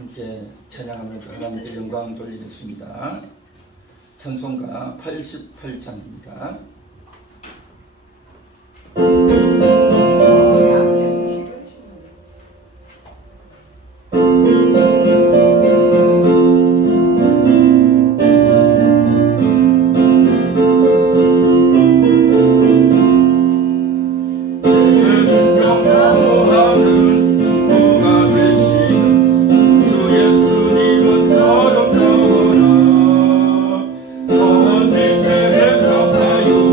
함께 찬양하면서 하나님께 영광 돌리겠습니다. 찬송가 88장입니다. 주 예수님은 어렵다거나 선한 빛에 가까요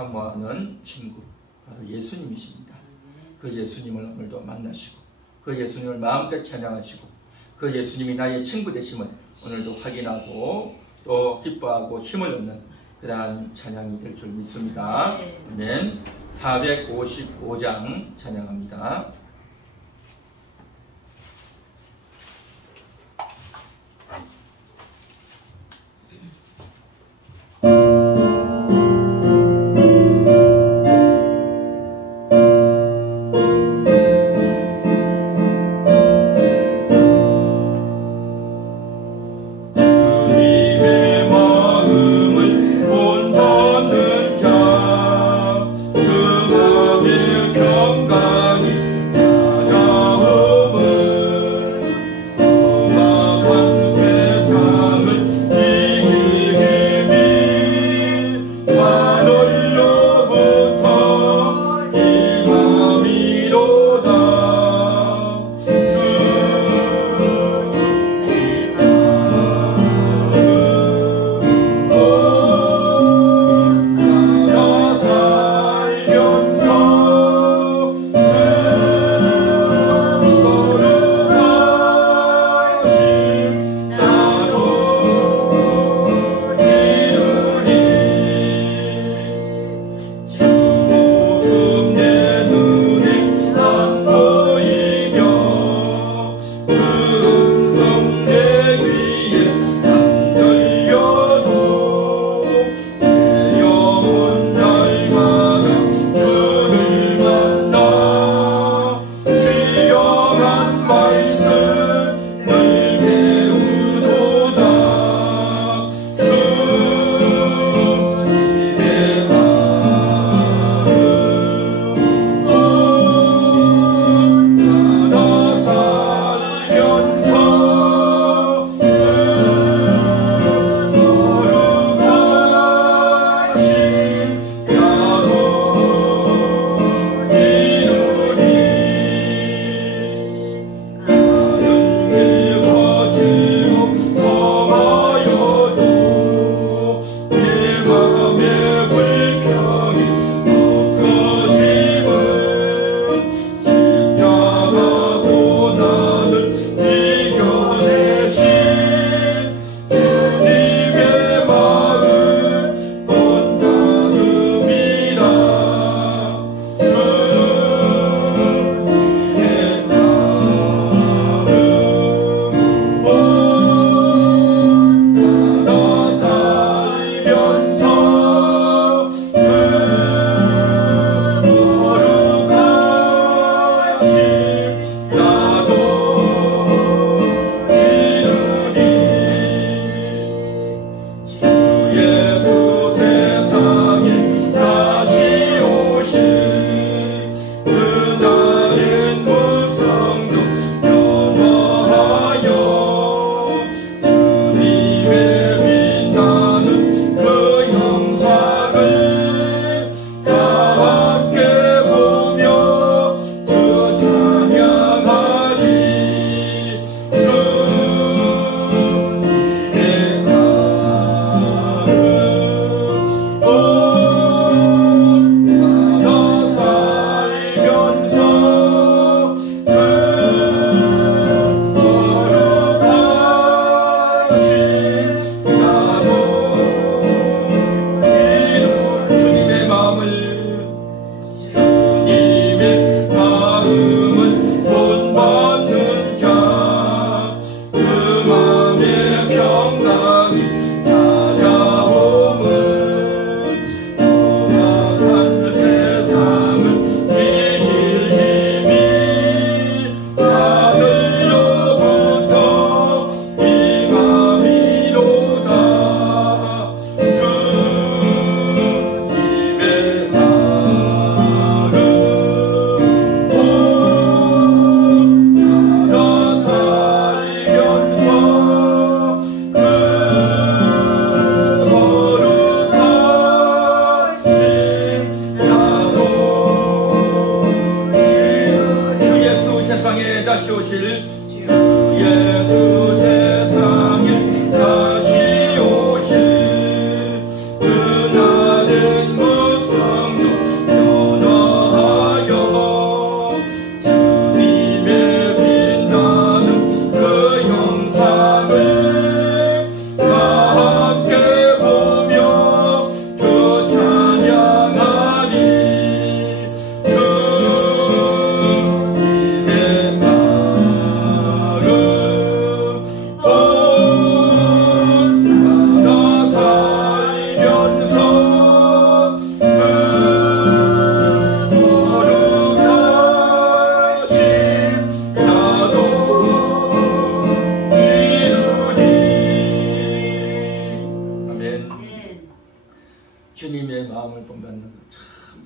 사모하는 친구, 바로 예수님이십니다. 그 예수님을 오늘도 만나시고 그 예수님을 마음껏 찬양하시고 그 예수님이 나의 친구 되심을 오늘도 확인하고 또 기뻐하고 힘을 얻는 그러한 찬양이 될 줄 믿습니다. 아멘. 455장 찬양합니다. 그 맘의 평강이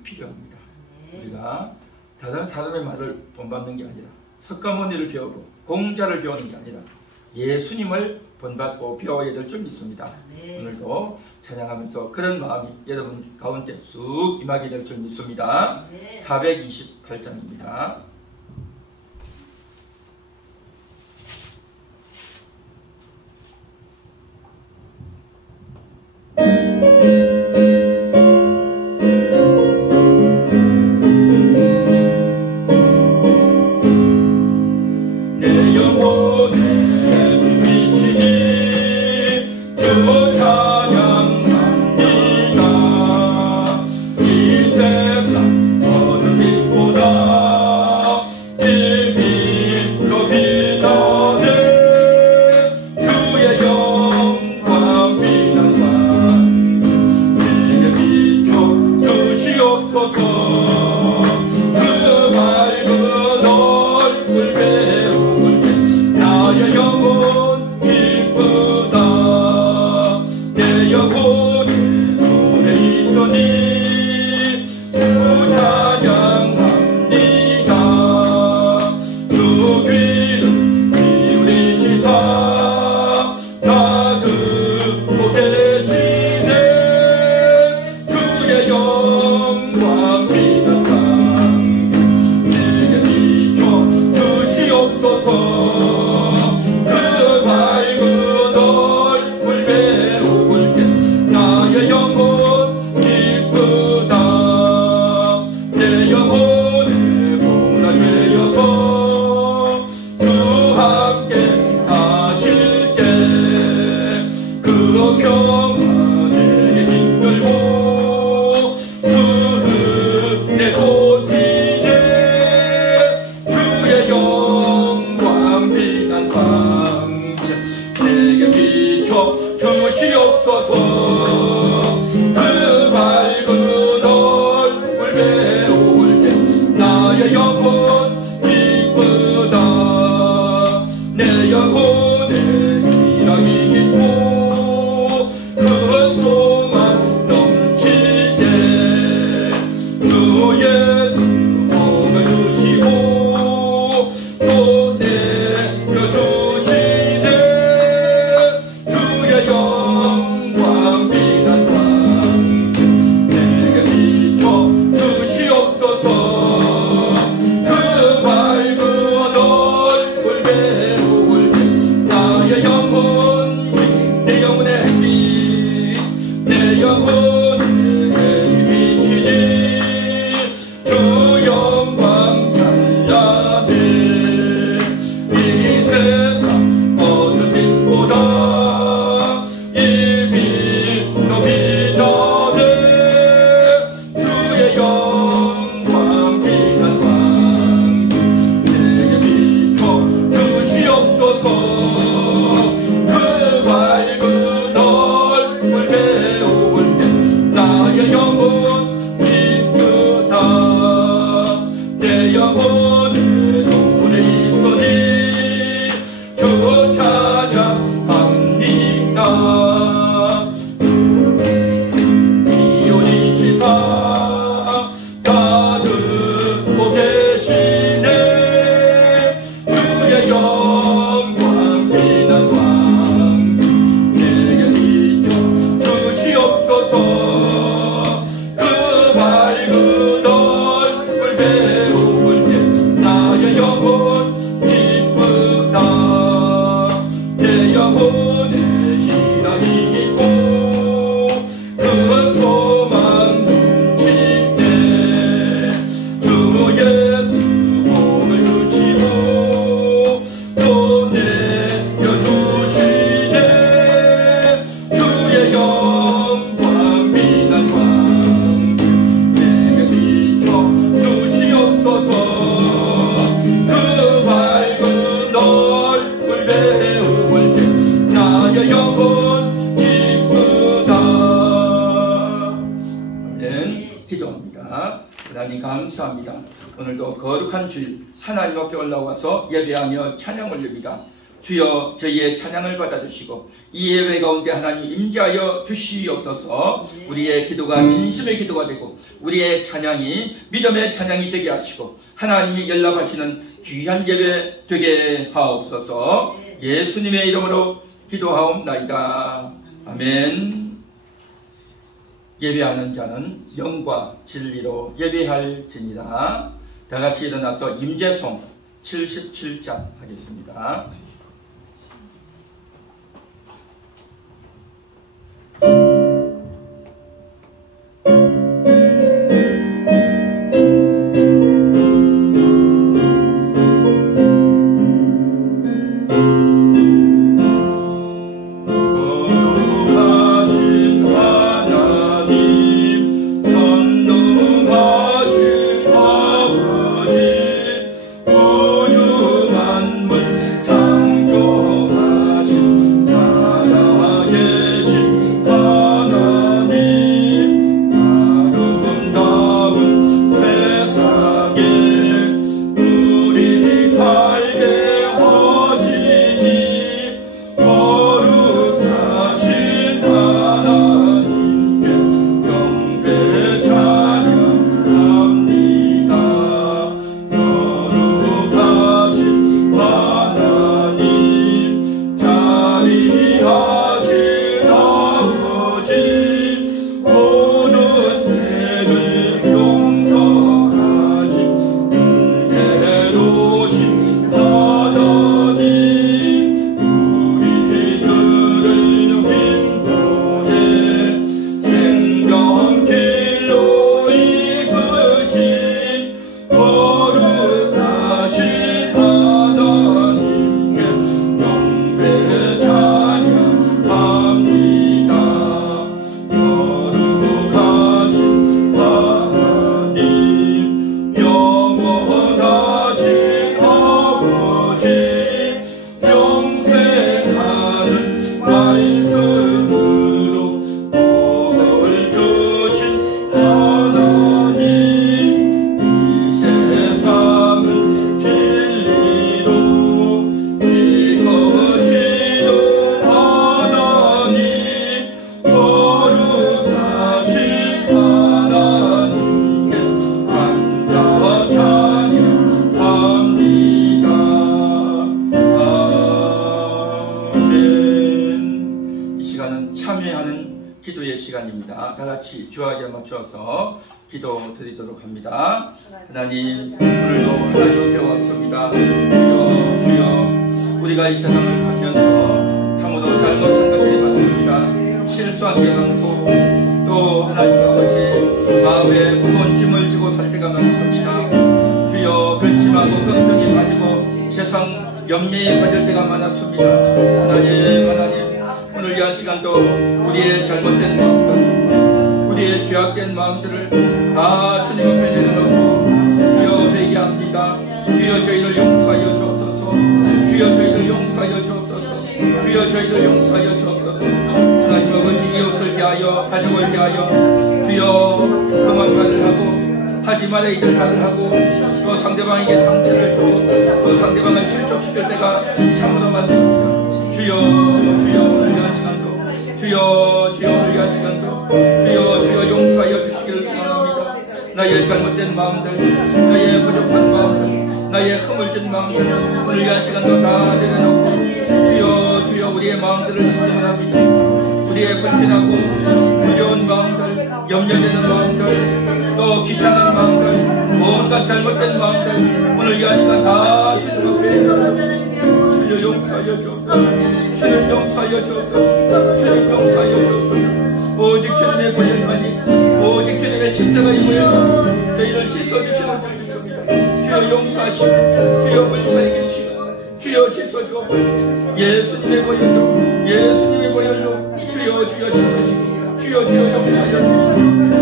필요합니다. 우리가 다른 사람의 말을 본받는 게 아니라 석가모니를 배우고 공자를 배우는 게 아니라 예수님을 본받고 배워야 될 줄 믿습니다. 오늘도 찬양하면서 그런 마음이 여러분 가운데 쑥 임하게 될 줄 믿습니다. 428장입니다. 감사합니다. 오늘도 거룩한 주일 하나님 앞에 올라와서 예배하며 찬양 올립니다. 주여 저희의 찬양을 받아주시고 이 예배 가운데 하나님 임재하여 주시옵소서. 우리의 기도가 진심의 기도가 되고 우리의 찬양이 믿음의 찬양이 되게 하시고 하나님이 연락하시는 귀한 예배 되게 하옵소서. 예수님의 이름으로 기도하옵나이다. 아멘. 예배하는 자는 영과 진리로 예배할지니라. 다같이 일어나서 임재송 77장 하겠습니다. 주와께 맞춰서 기도 드리도록 합니다. 하나님, 오늘도 하나님 옆에 왔습니다. 주여, 주여, 우리가 이 세상을 살면서 참으로 잘못한 것들이 많습니다. 실수한 게 많고 또 하나님 아버지 마음에 무거운 짐을 지고 살 때가 많습니다. 주여, 근심하고 걱정이 빠지고 세상 염려에 빠질 때가 많았습니다. 하나님, 오늘 이 시간도 우리의 잘못된 마음들, 우리의 죄악된 마음들을 다 주님 앞에 내려놓고 주여 회개합니다. 주여 저희를 용서하여 주옵소서. 주여 저희를 용서하여 주옵소서. 주여 저희를 용서하여 주옵소서. 하나님 아버지, 이웃을 대하여 가족을 대하여 주여 그만 말을 하고 하지 말아야 될 말을 하고 또 상대방에게 상처를 주고 또 상대방을 실족시킬 때가 참으로 많습니다. 주여, 주여 오늘 이 시간도 주여, 주여 오늘 이 시간도 주여, 주여 용서하여 주시기를 소원합니다. 나의 잘못된 마음들, 나의 부족한 마음들, 나의 허물진 마음들 오늘 이 시간도 다 내려놓고 주여, 주여 우리의 마음들을 신정합니다. 우리의 불편하고 두려운 마음들, 염려되는 마음들, 또 귀찮은 마음들, 뭔가 잘못된 마음들 오늘 이 시간 다 주님 앞에 주여 용서하여 주옵소서. 주님 용서하여 주옵소서. 주님 용서하여 주옵소서. 오직 주님의 보혈만이, 오직 주님의 십자가의 보혈만이 저희를 씻어주시는 줄 믿습니다. 주여 용서하시고 주여 물사에게 주시고 주여 씻어주옵소서. 예수님의 보혈로, 예수님의 보혈로 주여, 주여 씻어주시고 주여, 주여 용서하여 주옵소서.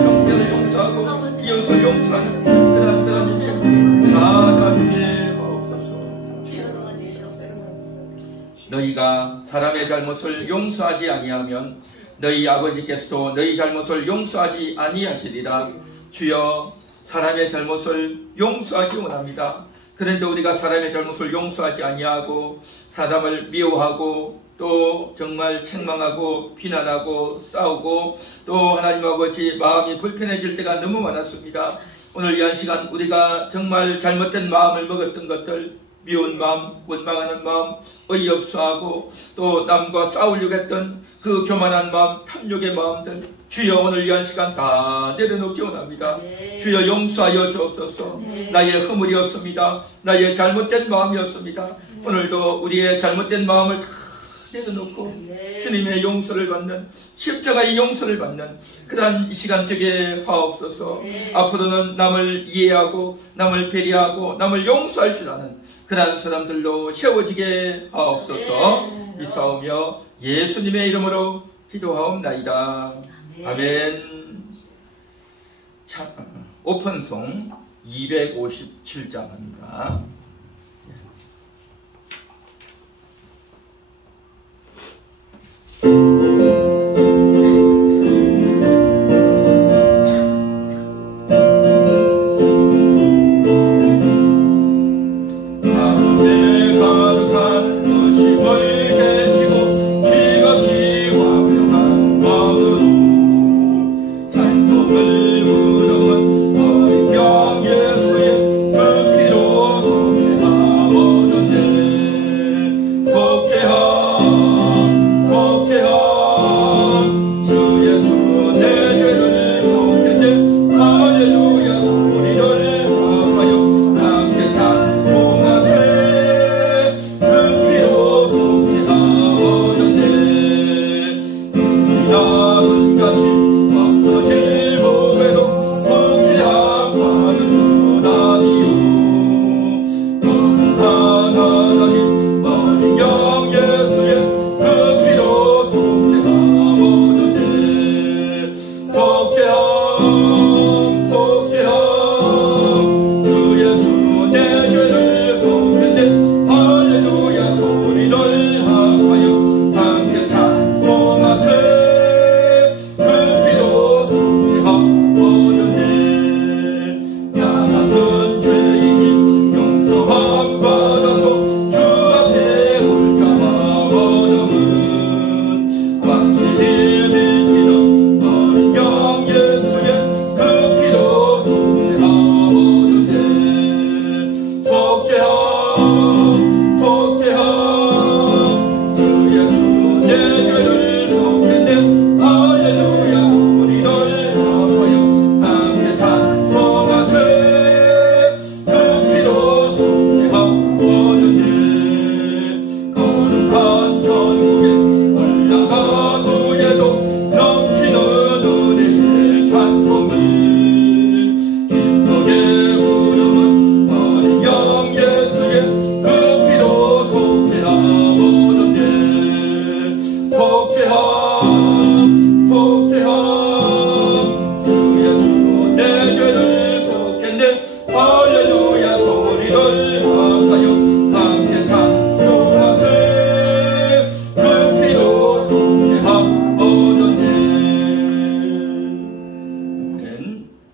형제를 용서하고 이웃을 용서하는 그런 인생 다 주게 하옵소서. 너희가 사람의 잘못을 용서하지 아니하면 너희 아버지께서도 너희 잘못을 용서하지 아니하시리라. 주여, 사람의 잘못을 용서하기 원합니다. 그런데 우리가 사람의 잘못을 용서하지 아니하고 사람을 미워하고 또 정말 책망하고 비난하고 싸우고 또 하나님 아버지 마음이 불편해질 때가 너무 많았습니다. 오늘 이 한 시간 우리가 정말 잘못된 마음을 먹었던 것들, 미운 마음, 원망하는 마음, 어이없어하고 또 남과 싸우려고 했던 그 교만한 마음, 탐욕의 마음들, 주여 오늘 이 한 시간 다 내려놓기 원합니다. 네. 주여 용서하여 주옵소서. 네. 나의 허물이었습니다. 나의 잘못된 마음이었습니다. 오늘도 우리의 잘못된 마음을 다 내려놓고 주님의 용서를 받는, 십자가의 용서를 받는 그러한 이 시간 되게 하옵소서. 앞으로는 남을 이해하고 남을 배려하고 남을 용서할 줄 아는 그러한 사람들로 세워지게 하옵소서. 믿사오며 예수님의 이름으로 기도하옵나이다. 아멘. 오픈송 257장입니다.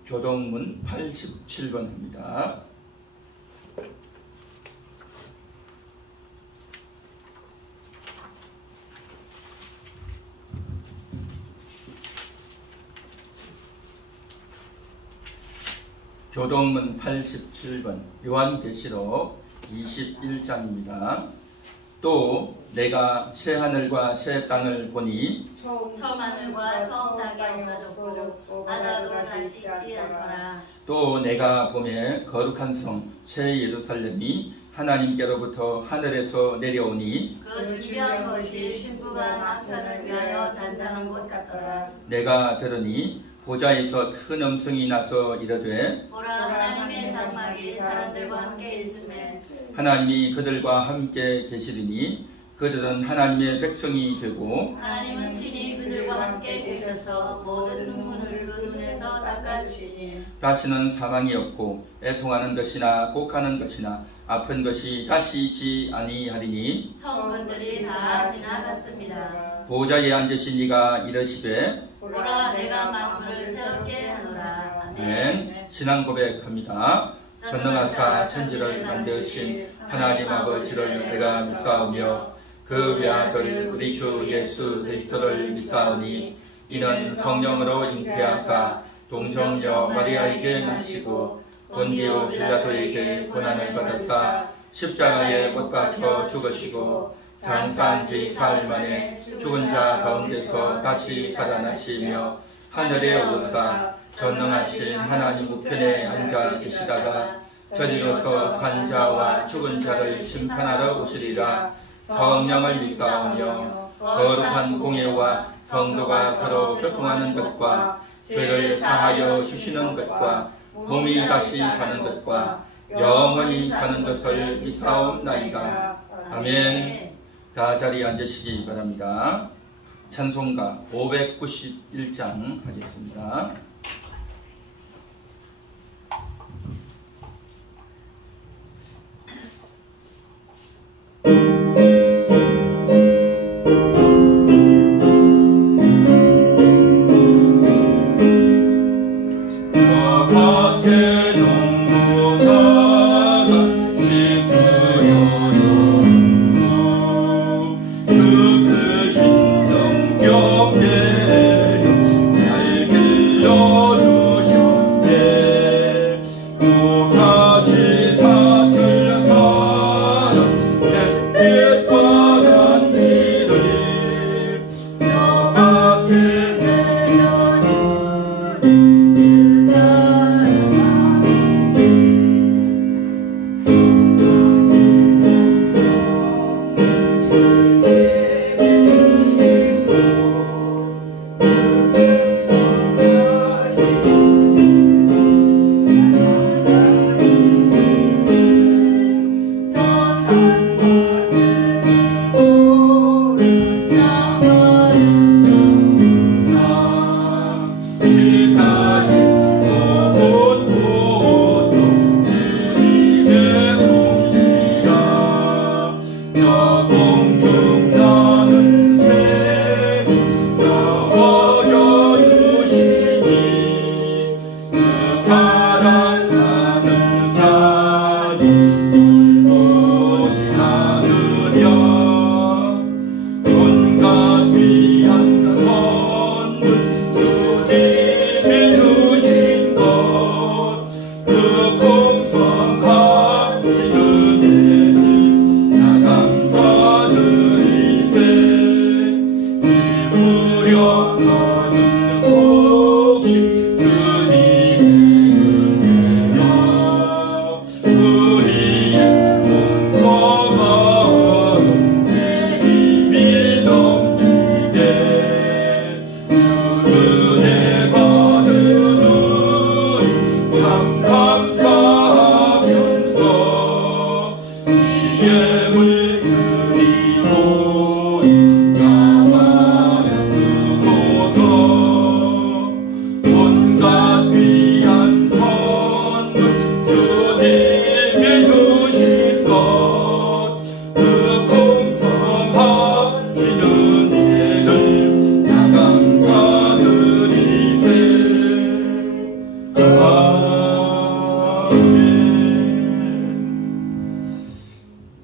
교동문 87번입니다. 교동문 87번 요한계시록 21장입니다. 또 내가 새 하늘과 새 땅을 보니 처음 하늘과 처음 땅이 없어졌고 바다도 다시 있지 않더라. 또 내가 보매 거룩한 성 새 예루살렘이 하나님께로부터 하늘에서 내려오니 그 준비한 것이 신부가 남편을 위하여 단장한 것 같더라. 내가 들으니 보좌에서 큰 음성이 나서 이르되 보라, 하나님의 장막이 사람들과 함께 있음에 하나님이 그들과 함께 계시리니 그들은 하나님의 백성이 되고 하나님은 친히 그들과 함께 계셔서 모든 눈물을 그 눈에서 닦아주시니 다시는 사망이 없고 애통하는 것이나 곡하는 것이나 아픈 것이 다시 있지 아니하리니 처음 것들이 다 지나갔습니다. 보좌에 앉으신 이가 이르시되 보라, 내가 만물을 새롭게 하노라. 아멘. 신앙 고백합니다. 전능하사 천지를 만드신 하나님 아버지를 내가 믿사오며 그 외아들 우리 주 예수 그리스도를 믿사오니 이는 성령으로 잉태하사 동정녀 마리아에게 나시고 본디오 빌라도에게 고난을 받으사 십자가에 못 박혀 죽으시고 장사한 지 사흘 만에 죽은 자 가운데서 다시 살아나시며 하늘에 오르사 전능하신 하나님 우편에 앉아 계시다가 저리로서 산 자와 죽은 자를 심판하러 오시리라. 성령을 믿사오며 거룩한 공예와 성도가 서로 교통하는 것과 죄를 사하여 주시는 것과 몸이 다시 사는 것과 영원히 사는 것을 믿사옵나이다. 아멘. 다 자리에 앉으시기 바랍니다. 찬송가 591장 하겠습니다.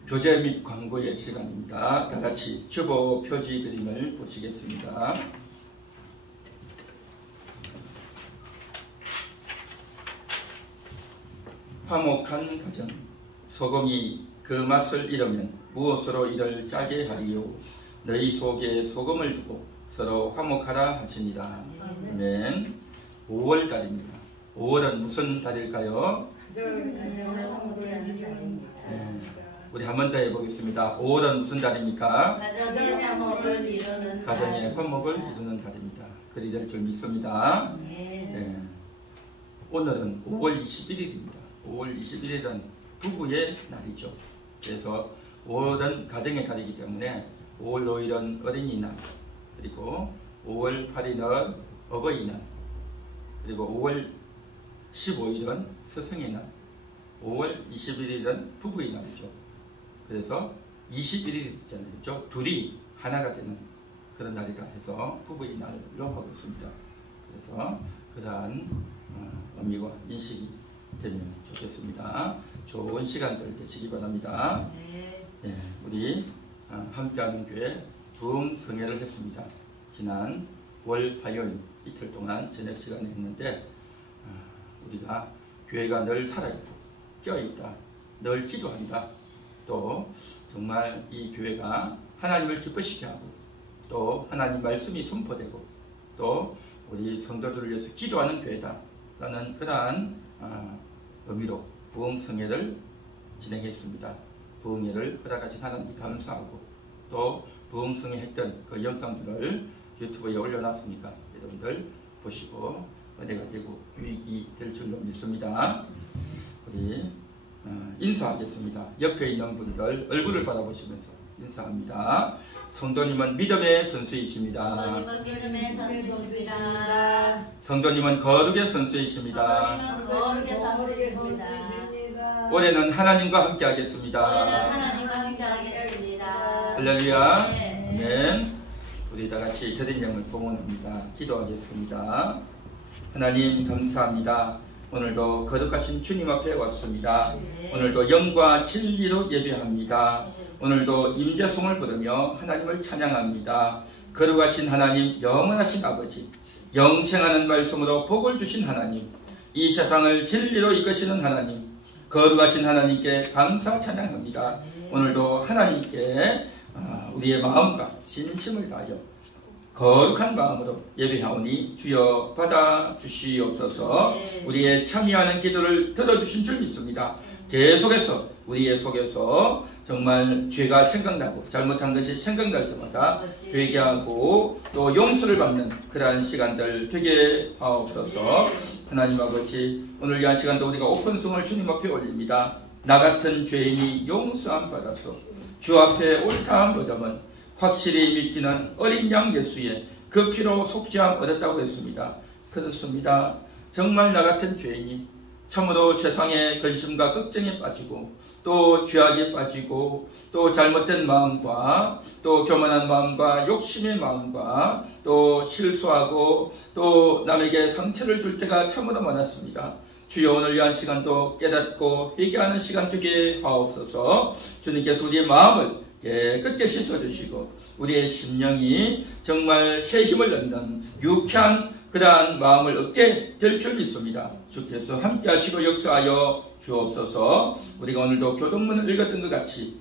교재 및 광고의 시간입니다. 다 같이 주보 표지 그림을 보시겠습니다. 화목한 가정, 소금이 그 맛을 잃으면 무엇으로 이를 짜게 하리요. 너희 속에 소금을 두고 서로 화목하라 하시니라. 아멘. 5월달입니다. 5월은 무슨 달일까요? 네. 우리 한 번 더 해보겠습니다. 5월은 무슨 달입니까? 가정의 화목을 이루는 가정의 화목을 이루는 달입니다. 그리 될 줄 믿습니다. 네. 오늘은 5월 21일입니다. 5월 21일은 부부의 날이죠. 그래서 5월은 가정의 달이기 때문에 5월 5일은 어린이날, 그리고 5월 8일은 어버이날, 그리고 5월 15일은 스승의 날, 5월 21일은 부부의 날이죠. 그래서 21일 있잖아요. 그렇죠? 둘이 하나가 되는 그런 날이라 해서 부부의 날로 하고 있습니다. 그래서 그러한 의미와 인식이 되면 좋겠습니다. 좋은 시간들 되시기 바랍니다. 네, 우리 함께하는 교회 부흥성회를 했습니다. 지난 월 화요일 이틀 동안 저녁 시간에 했는데 우리가 교회가 늘 살아있고 깨어있다, 늘 기도한다, 또 정말 이 교회가 하나님을 기쁘시게 하고 또 하나님 말씀이 선포되고 또 우리 성도들을 위해서 기도하는 교회다 라는 그러한 의미로 부흥성회를 진행했습니다. 부흥회를 허락하신 하나님께 감사하고 또 부흥성회 했던 그 영상들을 유튜브에 올려놨으니까 여러분들 보시고 은혜가 되고 유익이 될 줄로 믿습니다. 우리 인사하겠습니다. 옆에 있는 분들 얼굴을 바라보시면서 인사합니다. 성도님은 믿음의 선수이십니다. 성도님은 믿음의 선수이십니다. 성도님은 거룩의 선수이십니다. 성도님은 거룩의 선수이십니다. 올해는 하나님과 함께 하겠습니다. 올해는 하나님과 함께 하겠습니다. 할렐루야. 네. 아멘. 우리 다 같이 드린 영을 봉헌합니다. 기도하겠습니다. 하나님 감사합니다. 오늘도 거룩하신 주님 앞에 왔습니다. 네. 오늘도 영과 진리로 예배합니다. 오늘도 임재송을 부르며 하나님을 찬양합니다. 거룩하신 하나님, 영원하신 아버지, 영생하는 말씀으로 복을 주신 하나님, 이 세상을 진리로 이끄시는 하나님, 거룩하신 하나님께 감사 찬양합니다. 오늘도 하나님께 우리의 마음과 진심을 다하여 거룩한 마음으로 예배하오니 주여 받아 주시옵소서. 우리의 참여하는 기도를 들어주신 줄 믿습니다. 계속해서 우리의 속에서 정말 죄가 생각나고 잘못한 것이 생각날 때마다 회개하고 또 용서를 받는 그러한 시간들 되게 하옵소서. 하나님 아버지, 오늘 이 한 시간도 우리가 오픈성을 주님 앞에 올립니다. 나 같은 죄인이 용서함 받아서 주 앞에 옳다함 얻으면 확실히 믿기는 어린 양 예수의 그 피로 속죄함 얻었다고 했습니다. 그렇습니다. 정말 나 같은 죄인이 참으로 세상의 근심과 걱정에 빠지고 또 죄악에 빠지고 또 잘못된 마음과 또 교만한 마음과 욕심의 마음과 또 실수하고 또 남에게 상처를 줄 때가 참으로 많았습니다. 주여 오늘 이 한 시간도 깨닫고 회개하는 시간 되게 하옵소서. 주님께서 우리의 마음을 깨끗게 씻어주시고 우리의 심령이 정말 새 힘을 얻는 유쾌한 그러한 마음을 얻게 될 줄 믿습니다. 주께서 함께 하시고 역사하여 주옵소서. 우리가 오늘도 교동문을 읽었던 것 같이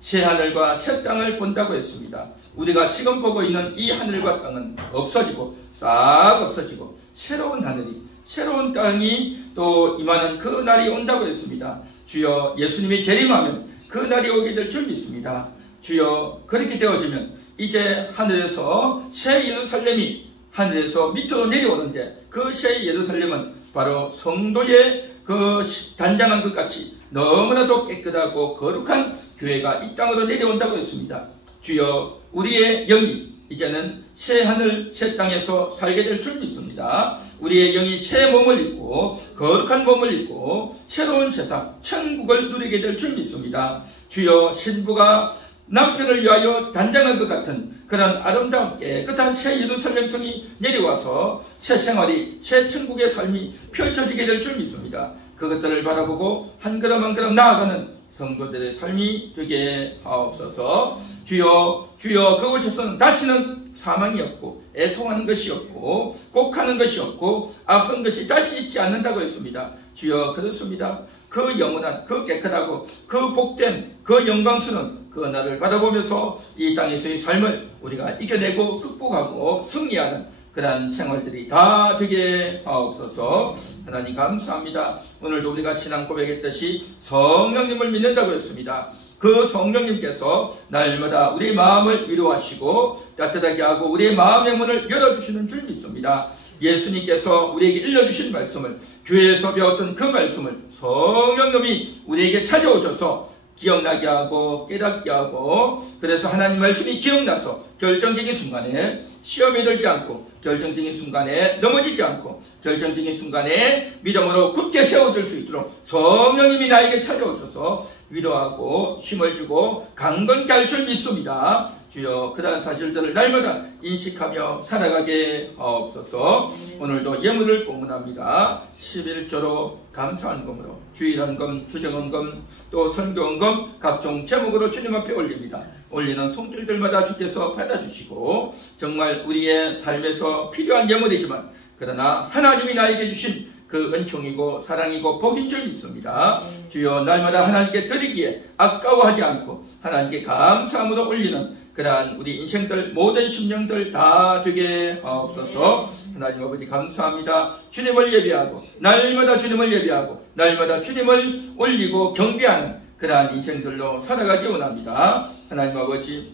새 하늘과 새 땅을 본다고 했습니다. 우리가 지금 보고 있는 이 하늘과 땅은 없어지고 싹 없어지고 새로운 하늘이 새로운 땅이 또 임하는 그 날이 온다고 했습니다. 주여 예수님이 재림하면 그 날이 오게 될 줄 믿습니다. 주여 그렇게 되어지면 이제 하늘에서 새 예루살렘이 하늘에서 밑으로 내려오는데 그 새 예루살렘은 바로 성도의 그 단장한 것 같이 너무나도 깨끗하고 거룩한 교회가 이 땅으로 내려온다고 했습니다. 주여 우리의 영이 이제는 새 하늘 새 땅에서 살게 될 줄 믿습니다. 우리의 영이 새 몸을 입고 거룩한 몸을 입고 새로운 세상 천국을 누리게 될 줄 믿습니다. 주여 신부가 남편을 위하여 단장한 것 같은 그런 아름다운 깨끗한 새 예루살렘 성이 내려와서 새 생활이 새 천국의 삶이 펼쳐지게 될 줄 믿습니다. 그것들을 바라보고 한 걸음 한 걸음 나아가는 성도들의 삶이 되게 하옵소서. 주여 주여 그곳에서는 다시는 사망이 없고 애통하는 것이 없고 곡하는 것이 없고 아픈 것이 다시 있지 않는다고 했습니다. 주여 그렇습니다. 그 영원한 그 깨끗하고 그 복된 그 영광스러운 그 날을 바라보면서 이 땅에서의 삶을 우리가 이겨내고 극복하고 승리하는 그러한 생활들이 다 되게 하옵소서. 하나님 감사합니다. 오늘도 우리가 신앙 고백했듯이 성령님을 믿는다고 했습니다. 그 성령님께서 날마다 우리의 마음을 위로하시고 따뜻하게 하고 우리의 마음의 문을 열어주시는 줄 믿습니다. 예수님께서 우리에게 일러주신 말씀을 교회에서 배웠던 그 말씀을 성령님이 우리에게 찾아오셔서 기억나게 하고 깨닫게 하고 그래서 하나님 말씀이 기억나서 결정적인 순간에 시험에 들지 않고 결정적인 순간에 넘어지지 않고 결정적인 순간에 믿음으로 굳게 세워줄 수 있도록 성령님이 나에게 찾아오셔서 위로하고 힘을 주고 강건케 할 줄 믿습니다. 주여 그러한 사실들을 날마다 인식하며 살아가게 하옵소서. 오늘도 예물을 공헌합니다. 11조로 감사헌금으로 주일헌금, 주정헌금, 또 선교헌금 각종 제목으로 주님 앞에 올립니다. 올리는 손길들마다 주께서 받아주시고 정말 우리의 삶에서 필요한 예물이지만 그러나 하나님이 나에게 주신 그 은총이고 사랑이고 복인 줄 믿습니다. 주여 날마다 하나님께 드리기에 아까워하지 않고 하나님께 감사함으로 올리는 그러한 우리 인생들 모든 심령들 다 되게 하옵소서. 하나님 아버지 감사합니다. 주님을 예배하고 날마다 주님을 예배하고 날마다 주님을 올리고 경배하는 그러한 인생들로 살아가기 원합니다. 하나님 아버지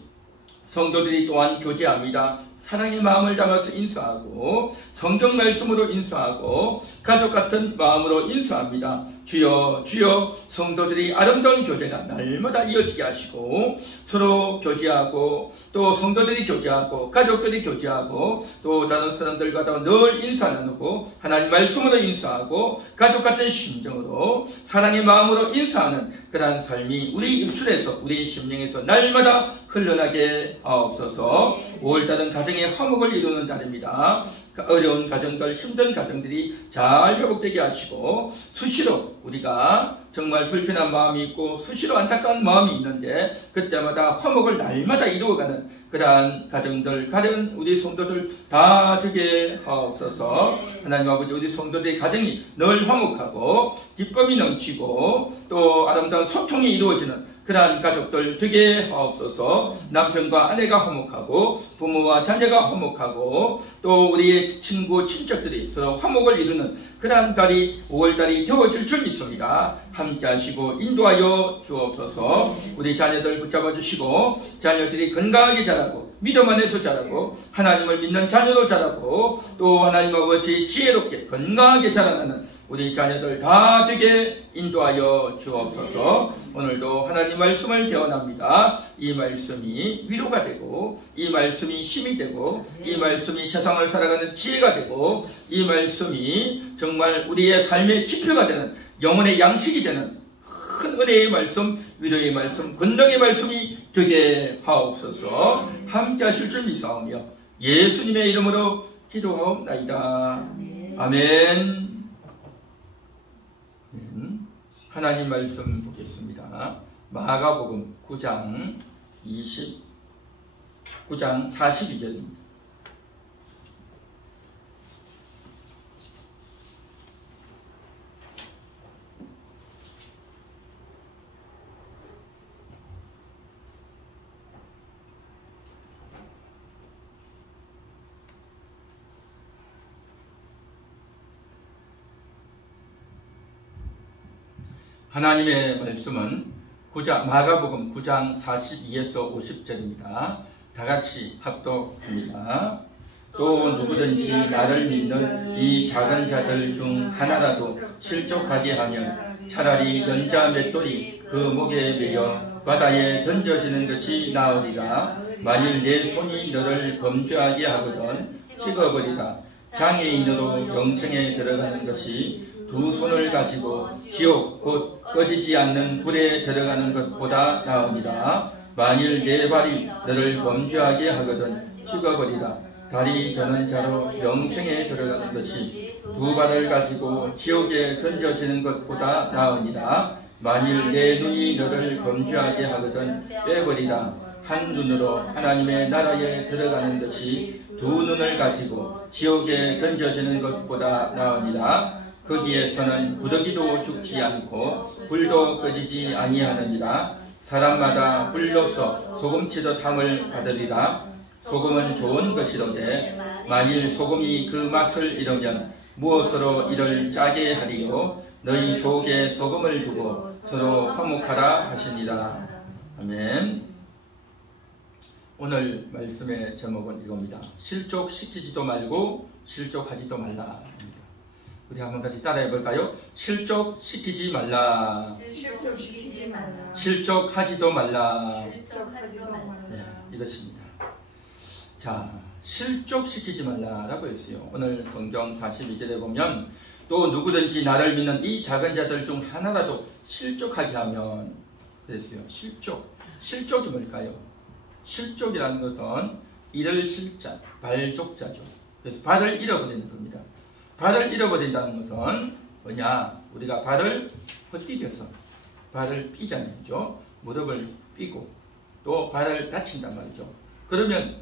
성도들이 또한 교제합니다. 사랑의 마음을 담아서 인수하고 성경 말씀으로 인수하고 가족 같은 마음으로 인수합니다. 주여 주여 성도들이 아름다운 교제가 날마다 이어지게 하시고 서로 교제하고 또 성도들이 교제하고 가족들이 교제하고 또 다른 사람들과도 늘 인사 나누고 하나님 말씀으로 인사하고 가족 같은 심정으로 사랑의 마음으로 인사하는 그러한 삶이 우리 입술에서 우리 심령에서 날마다 흘러나게 하옵소서. 5월달은 가정의 화목을 이루는 달입니다. 어려운 가정들, 힘든 가정들이 잘 회복되게 하시고 수시로 우리가 정말 불편한 마음이 있고 수시로 안타까운 마음이 있는데 그때마다 화목을 날마다 이루어가는 그러한 가정들, 가정 우리 성도들 다 되게 하옵소서. 하나님 아버지 우리 성도들의 가정이 늘 화목하고 기쁨이 넘치고 또 아름다운 소통이 이루어지는 그러한 가족들 되게 하옵소서. 남편과 아내가 화목하고 부모와 자녀가 화목하고 또 우리의 친구 친척들이 서로 화목을 이루는 그러한 달이 5월달이 되어질 줄 믿습니다. 함께 하시고 인도하여 주옵소서. 우리 자녀들 붙잡아 주시고 자녀들이 건강하게 자라고 믿음 안에서 자라고 하나님을 믿는 자녀로 자라고 또 하나님 아버지 지혜롭게 건강하게 자라나는 우리 자녀들 다 되게 인도하여 주옵소서. 오늘도 하나님 말씀을 대언합니다. 이 말씀이 위로가 되고 이 말씀이 힘이 되고 이 말씀이 세상을 살아가는 지혜가 되고 이 말씀이 정말 우리의 삶의 지표가 되는 영혼의 양식이 되는 큰 은혜의 말씀, 위로의 말씀, 권능의 말씀이 되게 하옵소서. 함께 하실 줄 믿사오며 예수님의 이름으로 기도하옵나이다. 아멘. 하나님 말씀 보겠습니다. 마가복음 9장 42절입니다. 하나님의 말씀은 마가복음 9장 42에서 50절입니다. 다같이 합독합니다. 또 누구든지 나를 믿는 이 작은 자들 중 하나라도 실족하게 하면 차라리 연자 맷돌이 그 목에 매여 바다에 던져지는 것이 나으리라. 만일 내 손이 너를 범죄하게 하거든 찍어버리라. 장애인으로 영생에 들어가는 것이 두 손을 가지고 지옥 곧 꺼지지 않는 불에 들어가는 것보다 나으니라. 만일 내 발이 너를 범죄하게 하거든 찍어버리라. 다리 저는 자로 영생에 들어가는 것이 두 발을 가지고 지옥에 던져지는 것보다 나으니라. 만일 내 눈이 너를 범죄하게 하거든 빼버리라. 한 눈으로 하나님의 나라에 들어가는 것이 두 눈을 가지고 지옥에 던져지는 것보다 나으니라. 거기에서는 구더기도 죽지 않고 불도 꺼지지 아니하느니라. 사람마다 불로서 소금치듯 함을 받으리라. 소금은 좋은 것이로되 만일 소금이 그 맛을 잃으면 무엇으로 이를 짜게 하리요. 너희 속에 소금을 두고 서로 화목하라 하시니라. 아멘. 오늘 말씀의 제목은 이겁니다. 실족시키지도 말고 실족하지도 말라. 우리 한번 같이 따라해 볼까요? 실족시키지 말라. 실족시키지 말라. 실족하지도 말라. 실족하지도 말라. 네, 이것입니다. 자, 실족시키지 말라라고 했어요. 오늘 성경 42절에 보면 또 누구든지 나를 믿는 이 작은 자들 중 하나라도 실족하게 하면 그랬어요. 실족이 뭘까요? 실족이라는 것은 이를 실자, 발족자죠. 그래서 발을 잃어버리는 겁니다. 발을 잃어버린다는 것은 뭐냐? 우리가 발을 헛디뎌서 발을 삐잖아요. 무릎을 삐고 또 발을 다친단 말이죠. 그러면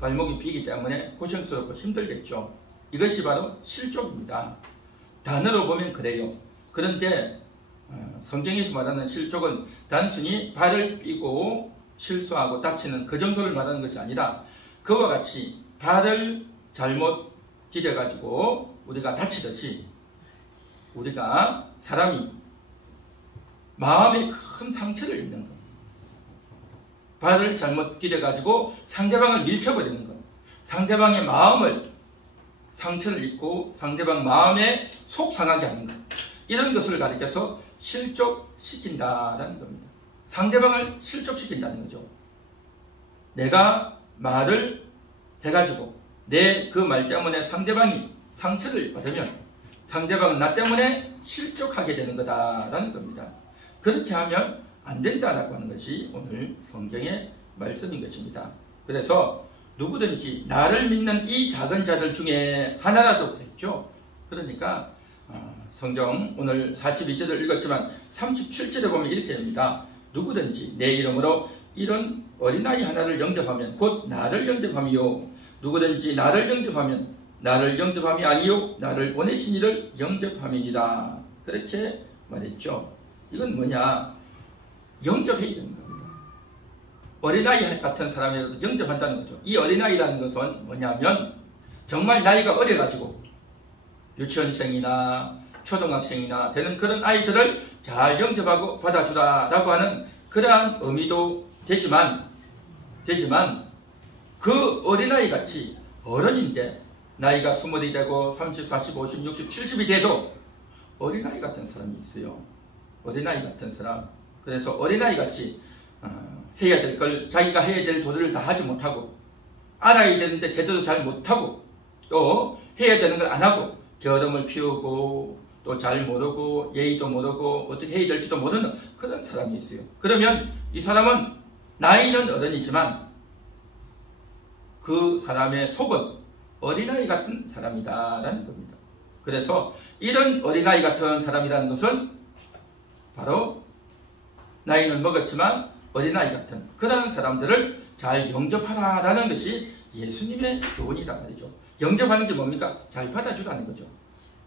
발목이 삐기 때문에 고생스럽고 힘들겠죠. 이것이 바로 실족입니다. 단어로 보면 그래요. 그런데 성경에서 말하는 실족은 단순히 발을 삐고 실수하고 다치는 그 정도를 말하는 것이 아니라 그와 같이 발을 잘못 디뎌가지고 우리가 다치듯이 우리가 사람이 마음에 큰 상처를 입는 것, 발을 잘못 디뎌가지고 상대방을 밀쳐버리는 것, 상대방의 마음을 상처를 입고 상대방 마음에 속 상하게 하는 것, 이런 것을 가리켜서 실족시킨다라는 겁니다. 상대방을 실족시킨다는 거죠. 내가 말을 해가지고 내 그 말 때문에 상대방이 상처를 받으면 상대방은 나 때문에 실족하게 되는 거다라는 겁니다. 그렇게 하면 안 된다라고 하는 것이 오늘 성경의 말씀인 것입니다. 그래서 누구든지 나를 믿는 이 작은 자들 중에 하나라도 그랬죠. 그러니까 성경 오늘 42절을 읽었지만 37절에 보면 이렇게 됩니다. 누구든지 내 이름으로 이런 어린아이 하나를 영접하면 곧 나를 영접함이요. 누구든지 나를 영접하면 나를 영접함이 아니요 나를 보내신 이를 영접함이니라. 그렇게 말했죠. 이건 뭐냐? 영접해야 되는 겁니다. 어린아이 같은 사람이라도 영접한다는 거죠. 이 어린아이라는 것은 뭐냐면 정말 나이가 어려가지고 유치원생이나 초등학생이나 되는 그런 아이들을 잘 영접하고 받아주라라고 하는 그러한 의미도 되지만 그 어린아이 같이 어른인데 나이가 20이 되고 30, 40, 50, 60, 70이 돼도 어린아이 같은 사람이 있어요. 어린아이 같은 사람. 그래서 어린아이 같이 해야 될 걸 자기가 해야 될 도리를 다 하지 못하고 알아야 되는데 제대로 잘 못하고 또 해야 되는 걸 안 하고 겨름을 피우고 또 잘 모르고 예의도 모르고 어떻게 해야 될지도 모르는 그런 사람이 있어요. 그러면 이 사람은 나이는 어른이지만 그 사람의 속은 어린아이 같은 사람이다라는 겁니다. 그래서 이런 어린아이 같은 사람이라는 것은 바로 나이는 먹었지만 어린아이 같은 그런 사람들을 잘 영접하라라는 것이 예수님의 교훈이란 말이죠. 영접하는 게 뭡니까? 잘 받아주라는 거죠.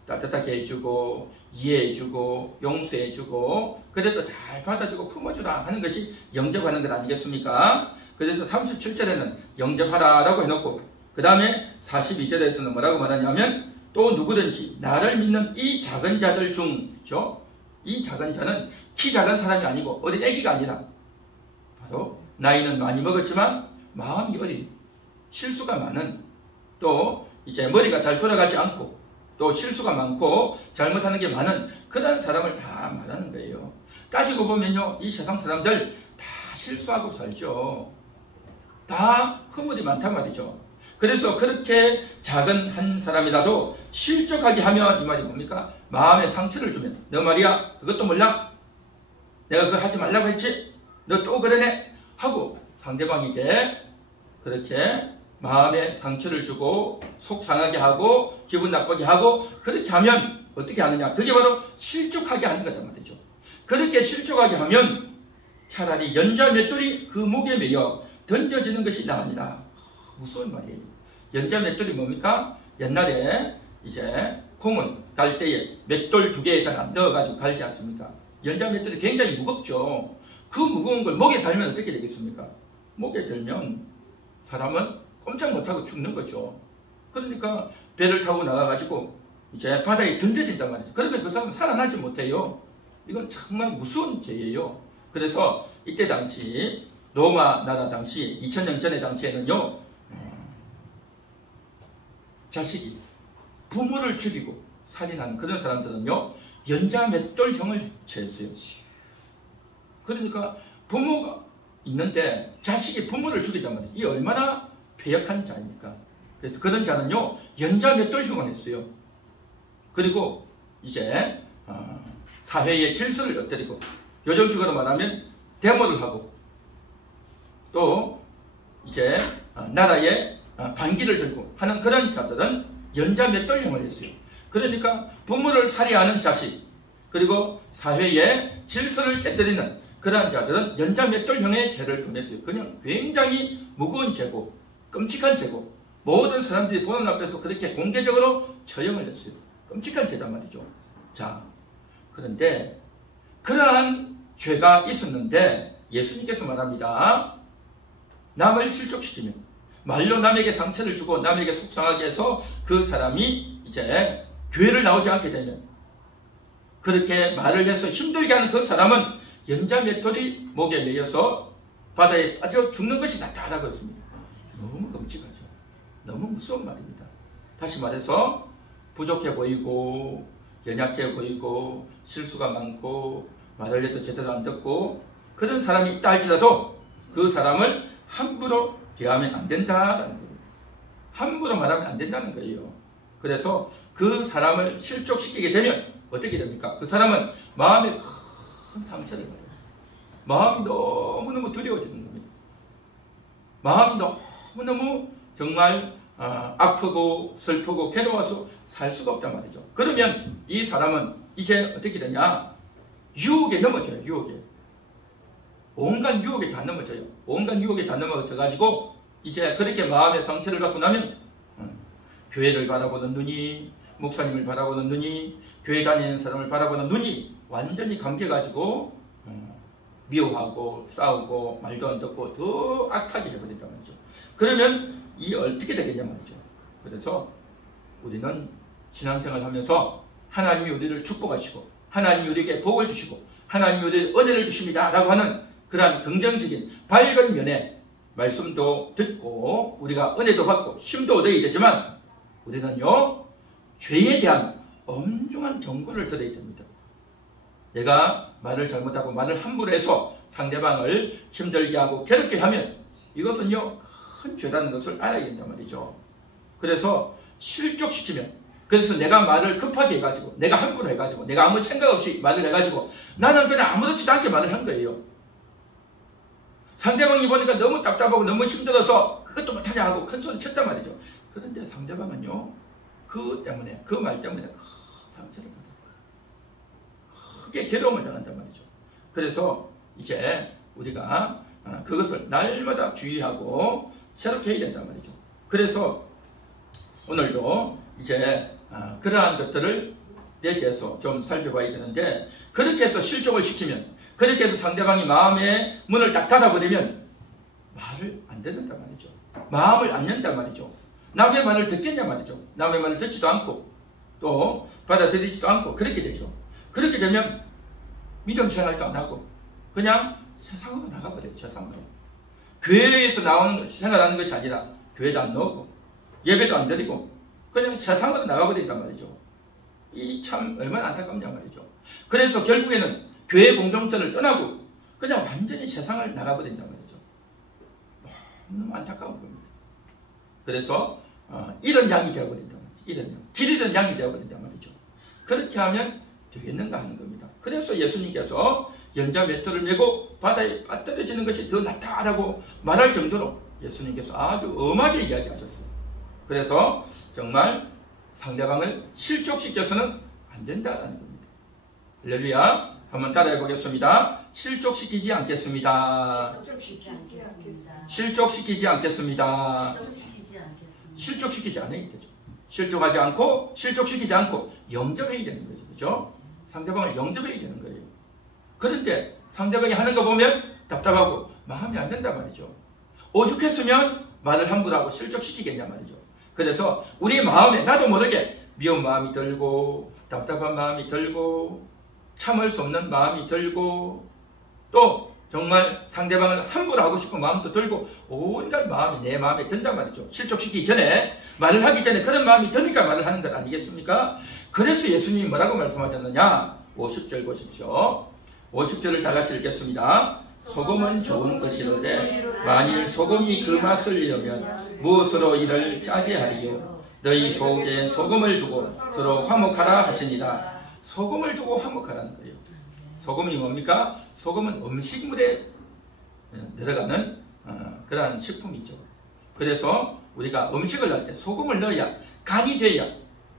따뜻하게 해주고 이해해주고 용서해주고 그래도 잘 받아주고 품어주라 하는 것이 영접하는 것 아니겠습니까? 그래서 37절에는 영접하라라고 해놓고 그 다음에 42절에서는 뭐라고 말하냐면 또 누구든지 나를 믿는 이 작은 자들 중, 그렇죠? 이 작은 자는 키 작은 사람이 아니고 어린 애기가 아니라 바로 나이는 많이 먹었지만 마음이 어린, 실수가 많은, 또 이제 머리가 잘 돌아가지 않고 또 실수가 많고 잘못하는 게 많은 그런 사람을 다 말하는 거예요. 따지고 보면요, 이 세상 사람들 다 실수하고 살죠. 다 허물이 많단 말이죠. 그래서 그렇게 작은 한 사람이라도 실족하게 하면 이 말이 뭡니까? 마음에 상처를 주면 너 말이야 그것도 몰라? 내가 그거 하지 말라고 했지? 너 또 그러네? 하고 상대방에게 그렇게 마음에 상처를 주고 속 상하게 하고 기분 나쁘게 하고 그렇게 하면 어떻게 하느냐? 그게 바로 실족하게 하는 거란 말이죠. 그렇게 실족하게 하면 차라리 연자 맷돌이 그 목에 매여 던져지는 것이 나옵니다. 무서운 말이에요. 연자 맷돌이 뭡니까? 옛날에 이제 콩을 갈 때에 맷돌 2개에다가 넣어가지고 갈지 않습니까? 연자 맷돌이 굉장히 무겁죠. 그 무거운 걸 목에 달면 어떻게 되겠습니까? 목에 들면 사람은 꼼짝 못하고 죽는 거죠. 그러니까 배를 타고 나가가지고 이제 바다에 던져진단 말이죠. 그러면 그 사람은 살아나지 못해요. 이건 정말 무서운 죄예요. 그래서 이때 당시 로마 나라 당시 2000년 전의 당시에는요, 자식이 부모를 죽이고 살인하는 그런 사람들은요 연자 맷돌형을 취했어요. 그러니까 부모가 있는데 자식이 부모를 죽이단 말이에요. 이 얼마나 패역한 자입니까? 그래서 그런 자는요 연자 맷돌형을 했어요. 그리고 이제 사회의 질서를 엎드리고 요즘식으로 말하면 데모를 하고 또 이제 나라의 반기를 들고 하는 그런 자들은 연자맷돌형을 했어요. 그러니까 부모를 살해하는 자식, 그리고 사회의 질서를 깨뜨리는 그러한 자들은 연자맷돌형의 죄를 범했어요. 그냥 굉장히 무거운 죄고 끔찍한 죄고 모든 사람들이 보는 앞에서 그렇게 공개적으로 처형을 했어요. 끔찍한 죄단 말이죠. 자, 그런데 그러한 죄가 있었는데 예수님께서 말합니다. 남을 실족시키면, 말로 남에게 상처를 주고 남에게 속상하게 해서 그 사람이 이제 교회를 나오지 않게 되면, 그렇게 말을 해서 힘들게 하는 그 사람은 연자맷돌이 목에 매여서 바다에 빠져 죽는 것이 낫다라고 했습니다. 너무 끔찍하죠. 너무 무서운 말입니다. 다시 말해서 부족해 보이고 연약해 보이고 실수가 많고 말을 해도 제대로 안 듣고 그런 사람이 있다 할지라도 그 사람을 함부로 대하면 안 된다라는 겁니다. 함부로 말하면 안 된다는 거예요. 그래서 그 사람을 실족시키게 되면 어떻게 됩니까? 그 사람은 마음에 큰 상처를 받아요. 마음이 너무너무 두려워지는 겁니다. 마음이 너무너무 정말 아프고 슬프고 괴로워서 살 수가 없단 말이죠. 그러면 이 사람은 이제 어떻게 되냐? 유혹에 넘어져요. 유혹에. 온갖 유혹에 다 넘어져요. 온갖 유혹에 다 넘어져가지고 이제 그렇게 마음의 상처를 받고 나면 교회를 바라보는 눈이, 목사님을 바라보는 눈이, 교회 다니는 사람을 바라보는 눈이 완전히 감겨가지고 미워하고 싸우고 말도 안 듣고 더 악하게 해버린단 말이죠. 그러면 이 어떻게 되겠냐 말이죠. 그래서 우리는 신앙생활 하면서 하나님이 우리를 축복하시고 하나님이 우리에게 복을 주시고 하나님이 우리에게 은혜를 주십니다 라고 하는 그러한 긍정적인 밝은 면의 말씀도 듣고 우리가 은혜도 받고 힘도 얻어야 되지만 우리는요 죄에 대한 엄중한 경고를 들어야 됩니다. 내가 말을 잘못하고 말을 함부로 해서 상대방을 힘들게 하고 괴롭게 하면 이것은요 큰 죄라는 것을 알아야 된단 말이죠. 그래서 실족시키면, 그래서 내가 말을 급하게 해가지고 내가 함부로 해가지고 내가 아무 생각 없이 말을 해가지고 나는 그냥 아무렇지도 않게 말을 한 거예요. 상대방이 보니까 너무 답답하고 너무 힘들어서 그것도 못하냐 하고 큰 소리 쳤단 말이죠. 그런데 상대방은요 그 때문에, 그 말 때문에 큰 상처를 받아요. 크게 괴로움을 당한단 말이죠. 그래서 이제 우리가 그것을 날마다 주의하고 새롭게 해야 된단 말이죠. 그래서 오늘도 이제 그러한 것들을 대해서 좀 살펴봐야 되는데, 그렇게 해서 실족을 시키면, 그렇게 해서 상대방이 마음의 문을 딱 닫아버리면 말을 안 듣는단 말이죠. 마음을 안 연단 말이죠. 남의 말을 듣겠냐 말이죠. 남의 말을 듣지도 않고 또 받아들이지도 않고 그렇게 되죠. 그렇게 되면 믿음 생활도 안 하고 그냥 세상으로 나가버려요. 세상으로. 교회에서 나오는 생활하는 것이 아니라 교회도 안 나오고 예배도 안 드리고 그냥 세상으로 나가버린단 말이죠. 이 참 얼마나 안타깝냐 말이죠. 그래서 결국에는 교회 공동체를 떠나고 그냥 완전히 세상을 나가버린단 말이죠. 너무 안타까운 겁니다. 그래서 이런 양이 되어버린단 말이죠. 이런 양, 길 잃은 양이 되어버린단 말이죠. 그렇게 하면 되겠는가 하는 겁니다. 그래서 예수님께서 연자맷돌을 메고 바다에 빠뜨려지는 것이 더 낫다라고 말할 정도로 예수님께서 아주 엄하게 이야기하셨어요. 그래서 정말 상대방을 실족시켜서는 안 된다는 겁니다. 할렐루야. 한번 따라해 보겠습니다. 실족시키지 않겠습니다. 실족시키지 않겠습니다. 실족시키지 않아야 되죠. 실족하지 않고 실족시키지 않고 영접해야 되는 거죠. 그죠? 상대방을 영접해야 되는 거예요. 그런데 상대방이 하는 거 보면 답답하고 마음이 안 든단 말이죠. 오죽했으면 말을 함부로 하고 실족시키겠냐 말이죠. 그래서 우리 마음에 나도 모르게 미운 마음이 들고 답답한 마음이 들고 참을 수 없는 마음이 들고 또 정말 상대방을 함부로 하고 싶은 마음도 들고 온갖 마음이 내 마음에 든단 말이죠. 실족시키기 전에, 말을 하기 전에 그런 마음이 드니까 말을 하는 것 아니겠습니까? 그래서 예수님이 뭐라고 말씀하셨느냐? 50절 보십시오. 50절을 다 같이 읽겠습니다. 소금은 좋은 것이로되 만일 소금이 그 맛을 잃으면 무엇으로 이를 짜게 하리요? 너희 속에 소금을 두고 서로 화목하라 하시니라. 소금을 두고 화목하라는 거예요. 소금이 뭡니까? 소금은 음식물에 들어가는 그러한 식품이죠. 그래서 우리가 음식을 할 때 소금을 넣어야 간이 돼야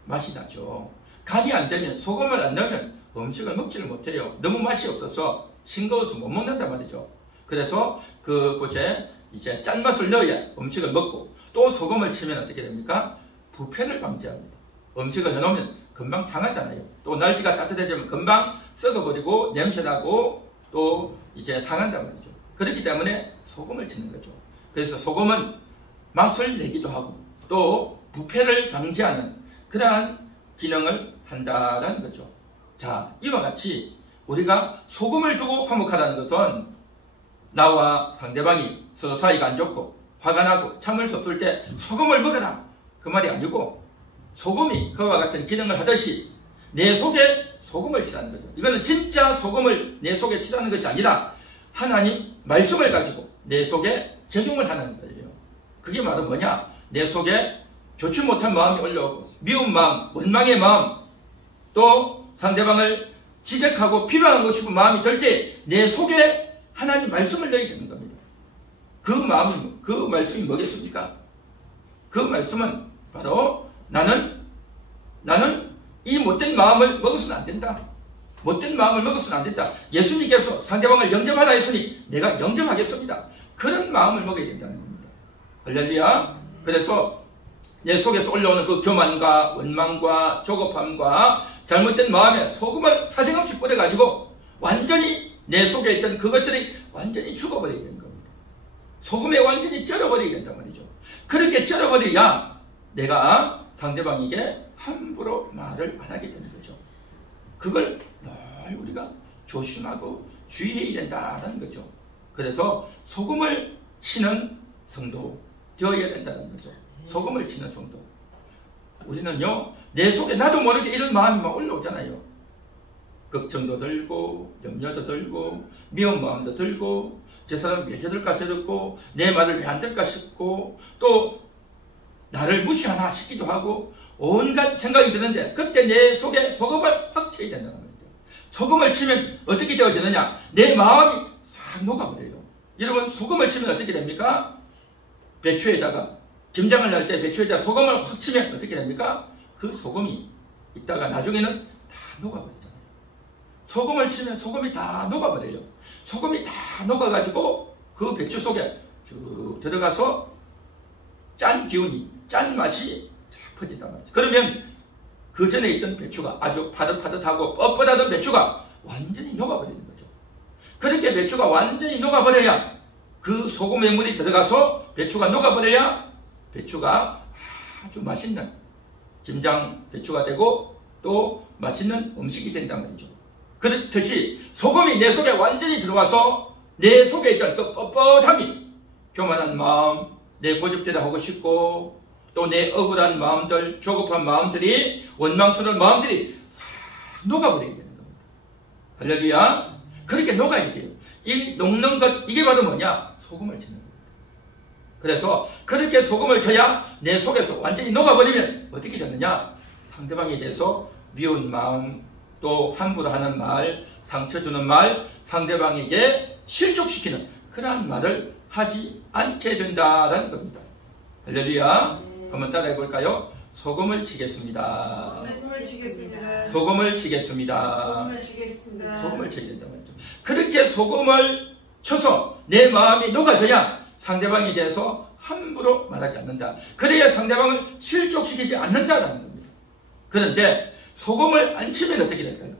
맛이 나죠. 간이 안 되면, 소금을 안 넣으면 음식을 먹지를 못해요. 너무 맛이 없어서 싱거워서 못 먹는단 말이죠. 그래서 그곳에 이제 짠맛을 넣어야 음식을 먹고, 또 소금을 치면 어떻게 됩니까? 부패를 방지합니다. 음식을 해놓으면 금방 상하잖아요. 또 날씨가 따뜻해지면 금방 썩어버리고 냄새나고 또 이제 상한단 말이죠. 그렇기 때문에 소금을 치는 거죠. 그래서 소금은 맛을 내기도 하고 또 부패를 방지하는 그러한 기능을 한다는 거죠. 자, 이와 같이 우리가 소금을 두고 화목하다는 것은 나와 상대방이 서로 사이가 안 좋고 화가 나고 참을 수 없을 때 소금을 먹어라, 그 말이 아니고, 소금이 그와 같은 기능을 하듯이 내 속에 소금을 치라는 거죠. 이거는 진짜 소금을 내 속에 치라는 것이 아니라 하나님 말씀을 가지고 내 속에 적용을 하는 거예요. 그게 바로 뭐냐? 내 속에 좋지 못한 마음이 올라오고 미운 마음, 원망의 마음, 또 상대방을 지적하고 비방하고 싶은 마음이 들 때 내 속에 하나님 말씀을 넣어야 되는 겁니다. 그 말씀이 뭐겠습니까? 그 말씀은 바로 나는 이 못된 마음을 먹어서는 안 된다. 못된 마음을 먹어서는 안 된다. 예수님께서 상대방을 영접하라 했으니 내가 영접하겠습니다. 그런 마음을 먹어야 된다는 겁니다. 할렐루야. 그래서 내 속에서 올라오는 그 교만과 원망과 조급함과 잘못된 마음에 소금을 사정없이 뿌려가지고 완전히 내 속에 있던 그것들이 완전히 죽어버려야 되는 겁니다. 소금에 완전히 쩔어버려야 된단 말이죠. 그렇게 쩔어버려야 내가 상대방에게 함부로 말을 안 하게 되는 거죠. 그걸 늘 우리가 조심하고 주의해야 된다는 거죠. 그래서 소금을 치는 성도 되어야 된다는 거죠. 소금을 치는 성도. 우리는요, 내 속에 나도 모르게 이런 마음이 막 올라오잖아요. 걱정도 들고 염려도 들고 미운 마음도 들고 저 사람 왜 저럴까 저럴고 내 말을 왜 안 들까 싶고 또 나를 무시하나 싶기도 하고 온갖 생각이 드는데, 그때 내 속에 소금을 확 쳐야 된다는 말이죠. 소금을 치면 어떻게 되어지느냐? 내 마음이 싹 녹아버려요. 여러분, 소금을 치면 어떻게 됩니까? 배추에다가 김장을 할 때 배추에다가 소금을 확 치면 어떻게 됩니까? 그 소금이 있다가 나중에는 다 녹아버리잖아요. 소금을 치면 소금이 다 녹아버려요. 소금이 다 녹아가지고 그 배추 속에 쭉 들어가서 짠 기운이, 짠 맛이 쫙 퍼진단 말이죠. 그러면 그 전에 있던 배추가 아주 파릇파릇하고 뻣뻣하던 배추가 완전히 녹아버리는 거죠. 그렇게 배추가 완전히 녹아버려야, 그 소금의 물이 들어가서 배추가 녹아버려야 배추가 아주 맛있는 김장 배추가 되고 또 맛있는 음식이 된단 말이죠. 그렇듯이 소금이 내 속에 완전히 들어와서 내 속에 있던 그 뻣뻣함이, 교만한 마음, 내 고집대로 하고 싶고 또 내 억울한 마음들, 조급한 마음들이, 원망스러운 마음들이 싹 녹아버려야 되는 겁니다. 할렐루야. 그렇게 녹아야 돼요. 이 녹는 것, 이게 바로 뭐냐? 소금을 치는 겁니다. 그래서 그렇게 소금을 쳐야 내 속에서 완전히 녹아버리면 어떻게 되느냐? 상대방에 대해서 미운 마음, 또 함부로 하는 말, 상처 주는 말, 상대방에게 실족시키는 그러한 말을 하지 않게 된다라는 겁니다. 할렐루야. 한번 따라해 볼까요? 소금을 치겠습니다. 소금을 치겠습니다. 소금을 치겠습니다. 소금을 치겠습니다. 소금을 쳐야 된단 말이죠. 그렇게 소금을 쳐서 내 마음이 녹아져야 상대방에 대해서 함부로 말하지 않는다. 그래야 상대방을 실족시키지 않는다라는 겁니다. 그런데 소금을 안 치면 어떻게 될까요?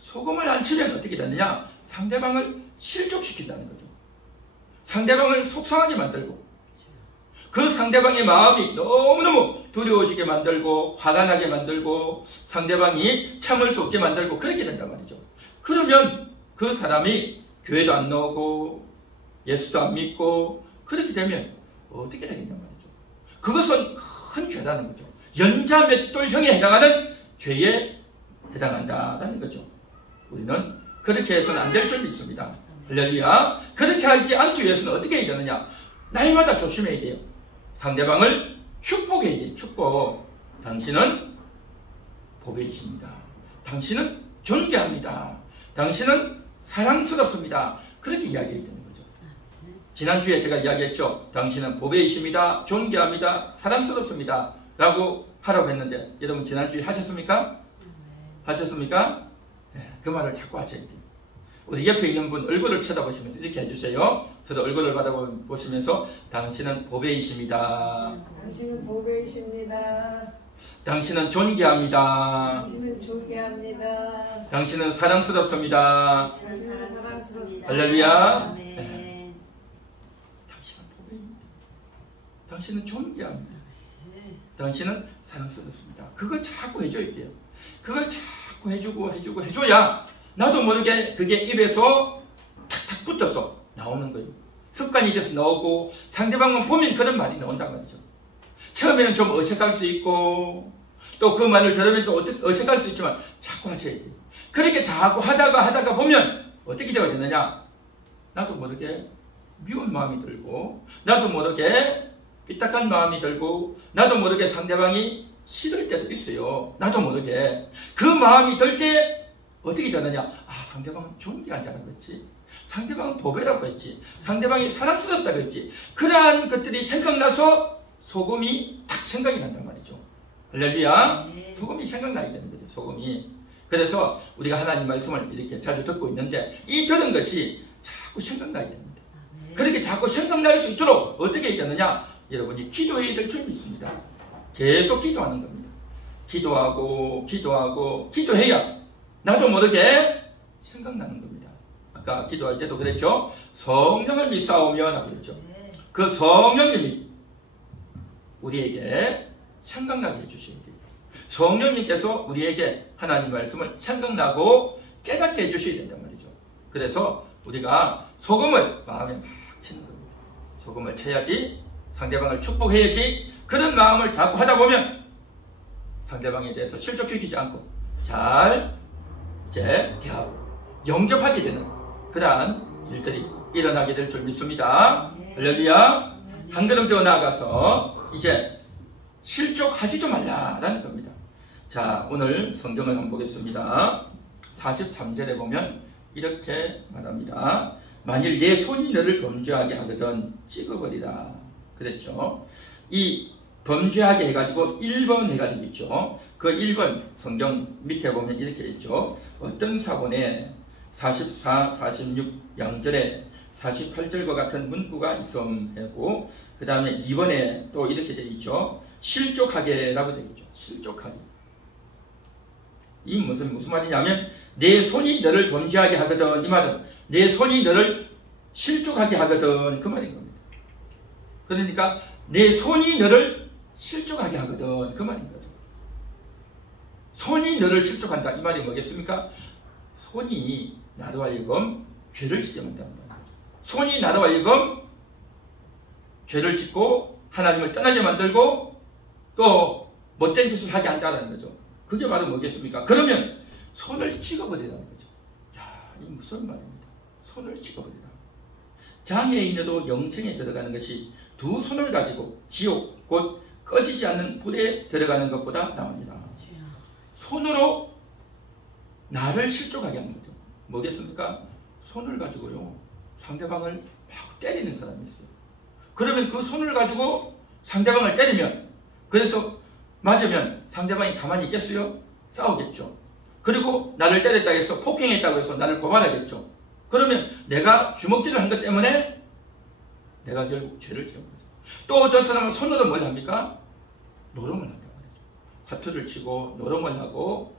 소금을 안 치면 어떻게 되느냐? 상대방을 실족시킨다는 거죠. 상대방을 속상하게 만들고 그 상대방의 마음이 너무너무 두려워지게 만들고 화가 나게 만들고 상대방이 참을 수 없게 만들고 그렇게 된단 말이죠. 그러면 그 사람이 교회도 안 나오고 예수도 안 믿고 그렇게 되면 어떻게 되겠냐 말이죠. 그것은 큰 죄라는 거죠. 연자맷돌형에 해당하는 죄에 해당한다라는 거죠. 우리는 그렇게 해서는 안 될 줄 믿습니다. 할렐루야. 그렇게 하지 않기 위해서는 어떻게 해야 되느냐? 날마다 조심해야 돼요. 상대방을 축복해야 돼요. 축복. 당신은 복이십니다. 당신은 존귀합니다. 당신은 사랑스럽습니다. 그렇게 이야기해야 되는 거죠. 지난주에 제가 이야기했죠. 당신은 보배이십니다. 존귀합니다. 사랑스럽습니다. 라고 하라고 했는데 여러분 지난주에 하셨습니까? 하셨습니까? 네, 그 말을 자꾸 하셔야 돼요. 우리 옆에 있는 분 얼굴을 쳐다보시면서 이렇게 해주세요. 서로 얼굴을 바라보시면서 당신은 보배이십니다. 당신은 보배이십니다. 당신은 존귀합니다. 당신은 존귀합니다. 당신은 사랑스럽습니다. 당신은 사랑스럽습니다. 할렐루야. 아멘. 당신은 보배입니다. 당신은 존귀합니다. 당신은 사랑스럽습니다. 그걸 자꾸 해줘야 돼요. 그걸 자꾸 해주고 해줘야 나도 모르게 그게 입에서 탁탁 붙어서 나오는 거예요. 습관이 돼서 나오고 상대방만 보면 그런 말이 나온단 말이죠. 처음에는 좀 어색할 수 있고 또 그 말을 들으면 또 어색할 수 있지만 자꾸 하셔야 돼요. 그렇게 자꾸 하다가 보면 어떻게 되가 되느냐? 나도 모르게 미운 마음이 들고 나도 모르게 삐딱한 마음이 들고 나도 모르게 상대방이 싫을 때도 있어요. 나도 모르게 그 마음이 들 때 어떻게 되느냐? 아, 상대방은 존귀한 자라고 했지. 상대방은 보배라고 했지. 상대방이 사랑스럽다고 했지. 그러한 것들이 생각나서 소금이 딱 생각이 난단 말이죠. 할렐루야. 소금이 생각나야 되는 거죠. 소금이. 그래서 우리가 하나님 말씀을 이렇게 자주 듣고 있는데 이 들은 것이 자꾸 생각나야 됩니다. 그렇게 자꾸 생각날 수 있도록 어떻게 해야 되느냐? 여러분이 기도해야 될 줄이 있습니다. 계속 기도하는 겁니다. 기도하고 기도해야 나도 모르게 생각나는 겁니다. 아까 기도할 때도 그랬죠. 성령을 믿사오면 하고 그랬죠. 그 성령님이 우리에게 생각나게 해주셔야 돼요. 성령님께서 우리에게 하나님 말씀을 생각나고 깨닫게 해주셔야 된단 말이죠. 그래서 우리가 소금을 마음에 막 치는 겁니다. 소금을 쳐야지, 상대방을 축복해야지, 그런 마음을 자꾸 하다 보면 상대방에 대해서 실족시키지 않고 잘 이제 대하고 영접하게 되는 그러한 일들이 일어나게 될 줄 믿습니다. 할렐루야. 한 걸음 더 나아가서 이제 실족하지도 말라라는 겁니다. 자, 오늘 성경을 한번 보겠습니다. 43절에 보면 이렇게 말합니다. 만일 내 손이 너를 범죄하게 하거든 찍어버리라 그랬죠. 이 범죄하게 해가지고 1번 해가지고 있죠. 그 1번 성경 밑에 보면 이렇게 있죠. 어떤 사본에 44, 46 양절에 48절과 같은 문구가 있음하고 그 다음에 2번에 또 이렇게 되어 있죠. 실족하게라고 되어 있죠. 실족하게. 이 무슨 말이냐면 내 손이 너를 범죄하게 하거든. 이 말은 내 손이 너를 실족하게 하거든. 그 말인 겁니다. 그러니까 내 손이 너를 실족하게 하거든. 그 말인 거죠. 손이 너를 실족한다. 이 말이 뭐겠습니까? 손이 나로 하여금 죄를 짓게 만든다는 거죠. 손이 나로 하여금 죄를 짓고 하나님을 떠나게 만들고 또 못된 짓을 하게 한다는 거죠. 그게 바로 뭐겠습니까? 그러면 손을 찍어버리라는 거죠. 야, 이 무슨 말입니다. 손을 찍어버리라. 장애인으로 영생에 들어가는 것이 두 손을 가지고 지옥 곧 꺼지지 않는 불에 들어가는 것보다 나옵니다. 손으로 나를 실족하게 하는 거죠. 뭐겠습니까? 손을 가지고요 상대방을 막 때리는 사람이 있어요. 그러면 그 손을 가지고 상대방을 때리면, 그래서 맞으면 상대방이 가만히 있겠어요? 싸우겠죠. 그리고 나를 때렸다고 해서 폭행했다고 해서 나를 고발하겠죠. 그러면 내가 주먹질을 한 것 때문에 내가 결국 죄를 지은 거죠. 또 어떤 사람은 손으로 뭘 합니까? 노름을 한다고 말이죠. 화투를 치고 노름을 하고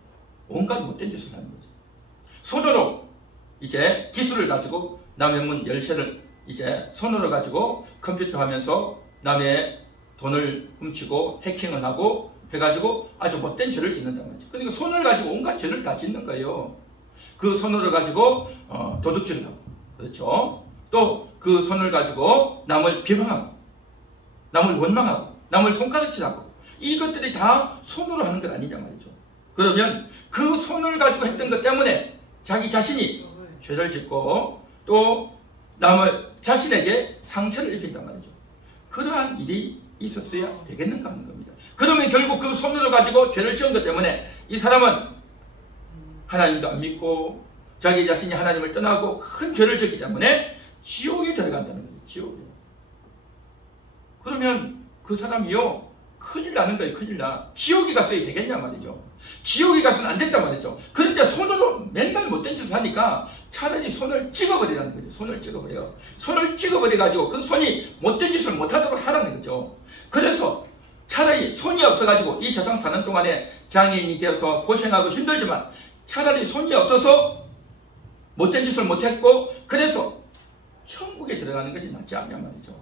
온갖 못된 짓을 하는 거죠. 손으로 이제 기술을 가지고 남의 문 열쇠를 이제 손으로 가지고 컴퓨터 하면서 남의 돈을 훔치고 해킹을 하고 해가지고 아주 못된 죄를 짓는단 말이죠. 그러니까 손을 가지고 온갖 죄를 다 짓는 거예요. 그 손을 가지고 도둑질을 하고, 그렇죠. 또 그 손을 가지고 남을 비방하고 남을 원망하고 남을 손가락질하고 이것들이 다 손으로 하는 것 아니냐 말이죠. 그러면 그 손을 가지고 했던 것 때문에 자기 자신이 죄를 짓고 또 남을 자신에게 상처를 입힌단 말이죠. 그러한 일이 있었어야 되겠는가 하는 겁니다. 그러면 결국 그 손으로 가지고 죄를 지은 것 때문에 이 사람은 하나님도 안 믿고 자기 자신이 하나님을 떠나고 큰 죄를 지었기 때문에 지옥에 들어간다는 거죠. 지옥이에요. 그러면 그 사람이요, 큰일 나는 거예요. 큰일 나. 지옥에 갔어야 되겠냐 말이죠. 지옥에 가서는 안 된단 말이죠. 그런데 손으로 맨날 못된 짓을 하니까 차라리 손을 찍어버리라는 거죠. 손을 찍어버려요. 손을 찍어버려가지고 그 손이 못된 짓을 못하도록 하라는 거죠. 그래서 차라리 손이 없어가지고 이 세상 사는 동안에 장애인이 되어서 고생하고 힘들지만 차라리 손이 없어서 못된 짓을 못했고 그래서 천국에 들어가는 것이 낫지 않냐 말이죠.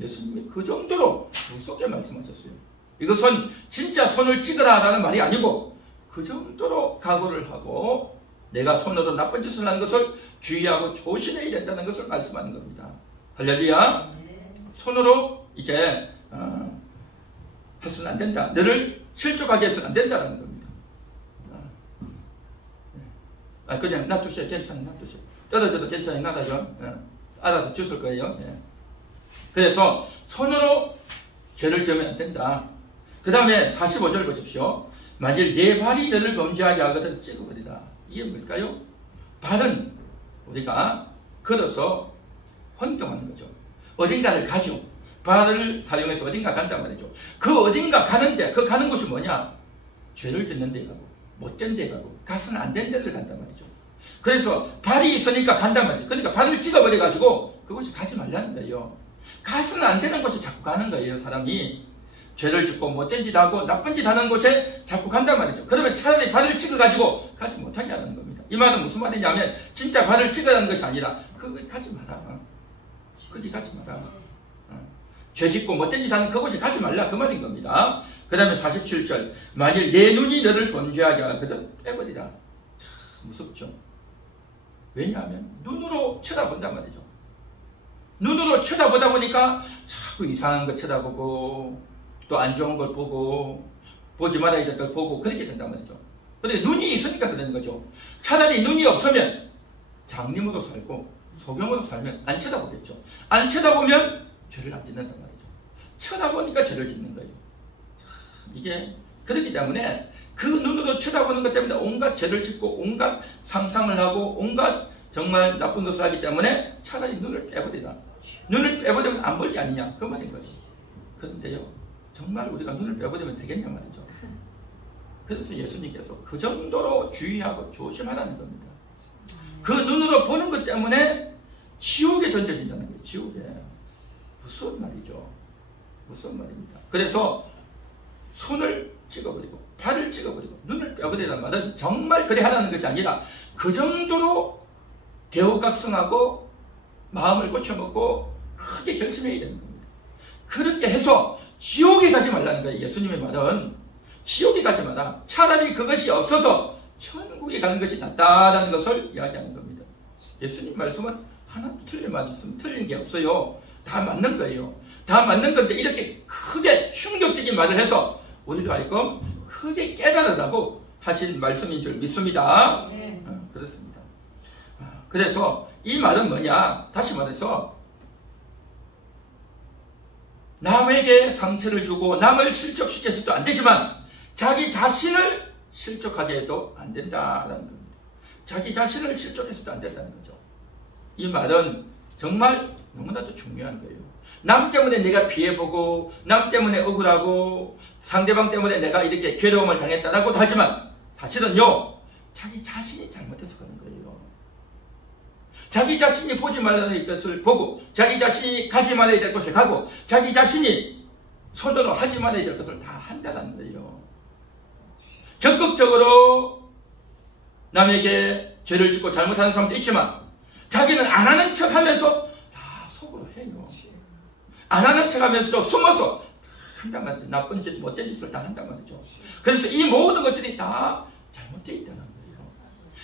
예수님이 그 정도로 무섭게 말씀하셨어요. 이것은 진짜 손을 찍으라라는 말이 아니고 그 정도로 각오를 하고 내가 손으로 나쁜 짓을 하는 것을 주의하고 조심해야 된다는 것을 말씀하는 겁니다. 할렐루야. 손으로 이제 해서는 안 된다. 너를 실족하게 해서는 안 된다는 겁니다. 그냥 놔두세요. 괜찮아요. 놔두세요. 떨어져도 괜찮아요. 놔둬줘. 알아서 주실 거예요. 그래서 손으로 죄를 지으면 안 된다. 그 다음에 45절 보십시오. 만일 내 발이 너를 범죄하게 하거든 찍어버리라. 이게 뭘까요? 발은 우리가 걸어서 혼동하는 거죠. 어딘가를 가죠. 발을 사용해서 어딘가 간단 말이죠. 그 어딘가 가는데 그 가는 곳이 뭐냐? 죄를 짓는 데 가고 못된 데 가고 가서는 안 된 데를 간단 말이죠. 그래서 발이 있으니까 간단 말이죠. 그러니까 발을 찍어버려가지고 그곳이 가지 말라는 거예요. 가서는 안 되는 곳에 자꾸 가는 거예요. 사람이 죄를 짓고 못된 짓 하고 나쁜 짓 하는 곳에 자꾸 간단 말이죠. 그러면 차라리 발을 찍어가지고 가지 못하게 하는 겁니다. 이 말은 무슨 말이냐면 진짜 발을 찍으라는 것이 아니라 그거 가지 마라. 거기 가지 마라. 죄 짓고 못된 짓 하는 그곳에 가지 말라 그 말인 겁니다. 그 다음에 47절 만일 내 눈이 너를 범죄하게 하거든 빼버리라. 참 무섭죠. 왜냐하면 눈으로 쳐다본단 말이죠. 눈으로 쳐다보다 보니까 자꾸 이상한 거 쳐다보고 또 안 좋은 걸 보고 보지 말아야 될 걸 보고 그렇게 된단 말이죠. 그런데 눈이 있으니까 그러는 거죠. 차라리 눈이 없으면 장님으로 살고 소경으로 살면 안 쳐다보겠죠. 안 쳐다보면 죄를 안 짓는단 말이죠. 쳐다보니까 죄를 짓는 거예요. 이게 그렇기 때문에 그 눈으로 쳐다보는 것 때문에 온갖 죄를 짓고 온갖 상상을 하고 온갖 정말 나쁜 것을 하기 때문에 차라리 눈을 빼버리라. 눈을 빼버리면 안 볼 게 아니냐 그 말인 거지. 그런데요 정말 우리가 눈을 빼버리면 되겠냐 말이죠. 그래서 예수님께서 그 정도로 주의하고 조심하라는 겁니다. 그 눈으로 보는 것 때문에 지옥에 던져진다는 거예요. 지옥에. 무서운 말이죠. 무서운 말입니다. 그래서 손을 찍어버리고 발을 찍어버리고 눈을 빼버리라는 말은 정말 그래 하라는 것이 아니라 그 정도로 대우각성하고 마음을 고쳐먹고 크게 결심해야 되는 겁니다. 그렇게 해서 지옥에 가지 말라는 거예요. 예수님의 말은 지옥에 가지 마라. 차라리 그것이 없어서 천국에 가는 것이 낫다라는 것을 이야기하는 겁니다. 예수님 말씀은 하나도 틀린 말씀, 틀린 게 없어요. 다 맞는 거예요. 다 맞는 건데 이렇게 크게 충격적인 말을 해서 우리도 알고 크게 깨달으라고 하신 말씀인 줄 믿습니다. 그렇습니다. 그래서 이 말은 뭐냐? 다시 말해서 남에게 상처를 주고 남을 실족시켜서도 안 되지만 자기 자신을 실족하게 해도 안 된다라는 겁니다. 자기 자신을 실족해서도 안 된다는 거죠. 이 말은 정말 너무나도 중요한 거예요. 남 때문에 내가 피해보고 남 때문에 억울하고 상대방 때문에 내가 이렇게 괴로움을 당했다라고도 하지만 사실은요 자기 자신이 잘못해서 그런 거예요. 자기 자신이 보지 말아야 될 것을 보고 자기 자신이 가지 말아야 될 곳에 가고 자기 자신이 손으로 하지 말아야 될 것을 다 한다는 거예요. 적극적으로 남에게 죄를 짓고 잘못하는 사람도 있지만 자기는 안 하는 척하면서 다 속으로 해요. 안 하는 척하면서도 숨어서 한단 말이죠. 나쁜 짓, 못된 짓을 다 한단 말이죠. 그래서 이 모든 것들이 다 잘못되어 있다는 거예요.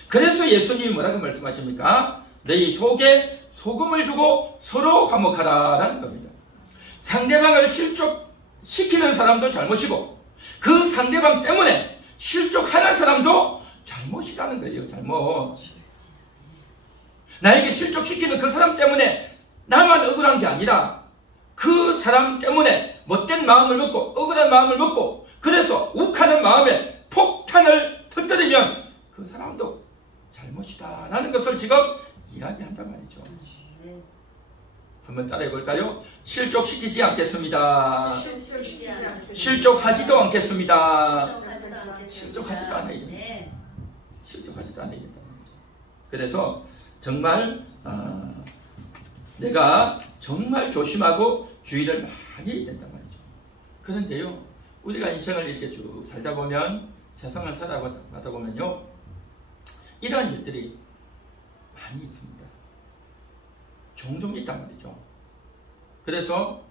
그래서 예수님이 뭐라고 말씀하십니까? 너희 속에 소금을 두고 서로 화목하라라는 겁니다. 상대방을 실족시키는 사람도 잘못이고 그 상대방 때문에 실족하는 사람도 잘못이라는 거예요. 잘못. 나에게 실족시키는 그 사람 때문에 나만 억울한 게 아니라 그 사람 때문에 못된 마음을 먹고 억울한 마음을 먹고 그래서 욱하는 마음에 폭탄을 터뜨리면 그 사람도 잘못이다 라는 것을 지금 이야기한단 말이죠. 한번 따라해 볼까요? 실족시키지 않겠습니다. 실족시키지 않겠습니다. 실족하지도 않겠습니다. 실족하지도 실족하지도 않아야 됩니다. 네. 실족하지도 않아야 된다. 그래서 정말 내가 정말 조심하고 주의를 많이 해야 된단 말이죠. 그런데요, 우리가 인생을 이렇게 쭉 살다 보면, 세상을 살아가다 보면요, 이러한 일들이 많이 있습니다. 종종 있단 말이죠. 그래서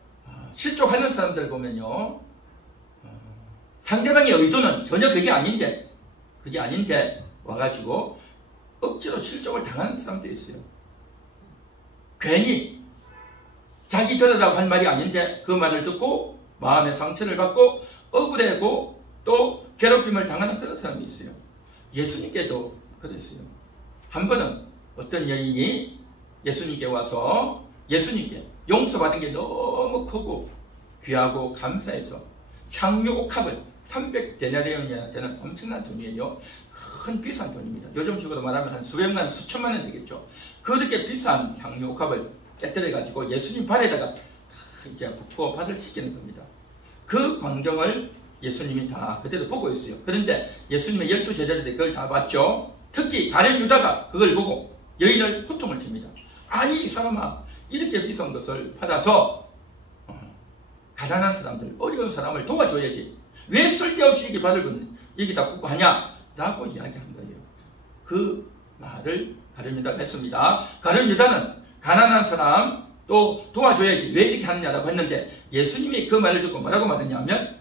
실족하는 사람들 보면요, 상대방의 의도는 전혀 그게 아닌데 와가지고 억지로 실족을 당하는 사람도 있어요. 괜히 자기 들으라고 한 말이 아닌데 그 말을 듣고 마음의 상처를 받고 억울해하고 또 괴롭힘을 당하는 그런 사람이 있어요. 예수님께도 그랬어요. 한 번은 어떤 여인이 예수님께 와서 예수님께 용서받은 게 너무 크고 귀하고 감사해서 향유옥합을 300데나리온이나 되는 엄청난 돈이에요. 큰 비싼 돈입니다. 요즘 식으로 말하면 한 수백만, 수천만 원 되겠죠. 그렇게 비싼 향유옥합을 깨뜨려가지고 예수님 발에다가 이제 붓고 발을 씻기는 겁니다. 그 광경을 예수님이 다 그대로 보고 있어요. 그런데 예수님의 12제자들이 그걸 다 봤죠. 특히 가룟 유다가 그걸 보고 여인을 호통을 칩니다. 아니 이 사람아, 이렇게 비싼 것을 받아서 가난한 사람들, 어려운 사람을 도와줘야지 왜 쓸데없이 이렇게 발을 여기다 붓고 하냐 라고 이야기한 거예요. 그 말을 가룟 유다가 했습니다. 가룟 유다는 가난한 사람 또 도와줘야지 왜 이렇게 하느냐라고 했는데, 예수님이 그 말을 듣고 뭐라고 말했냐면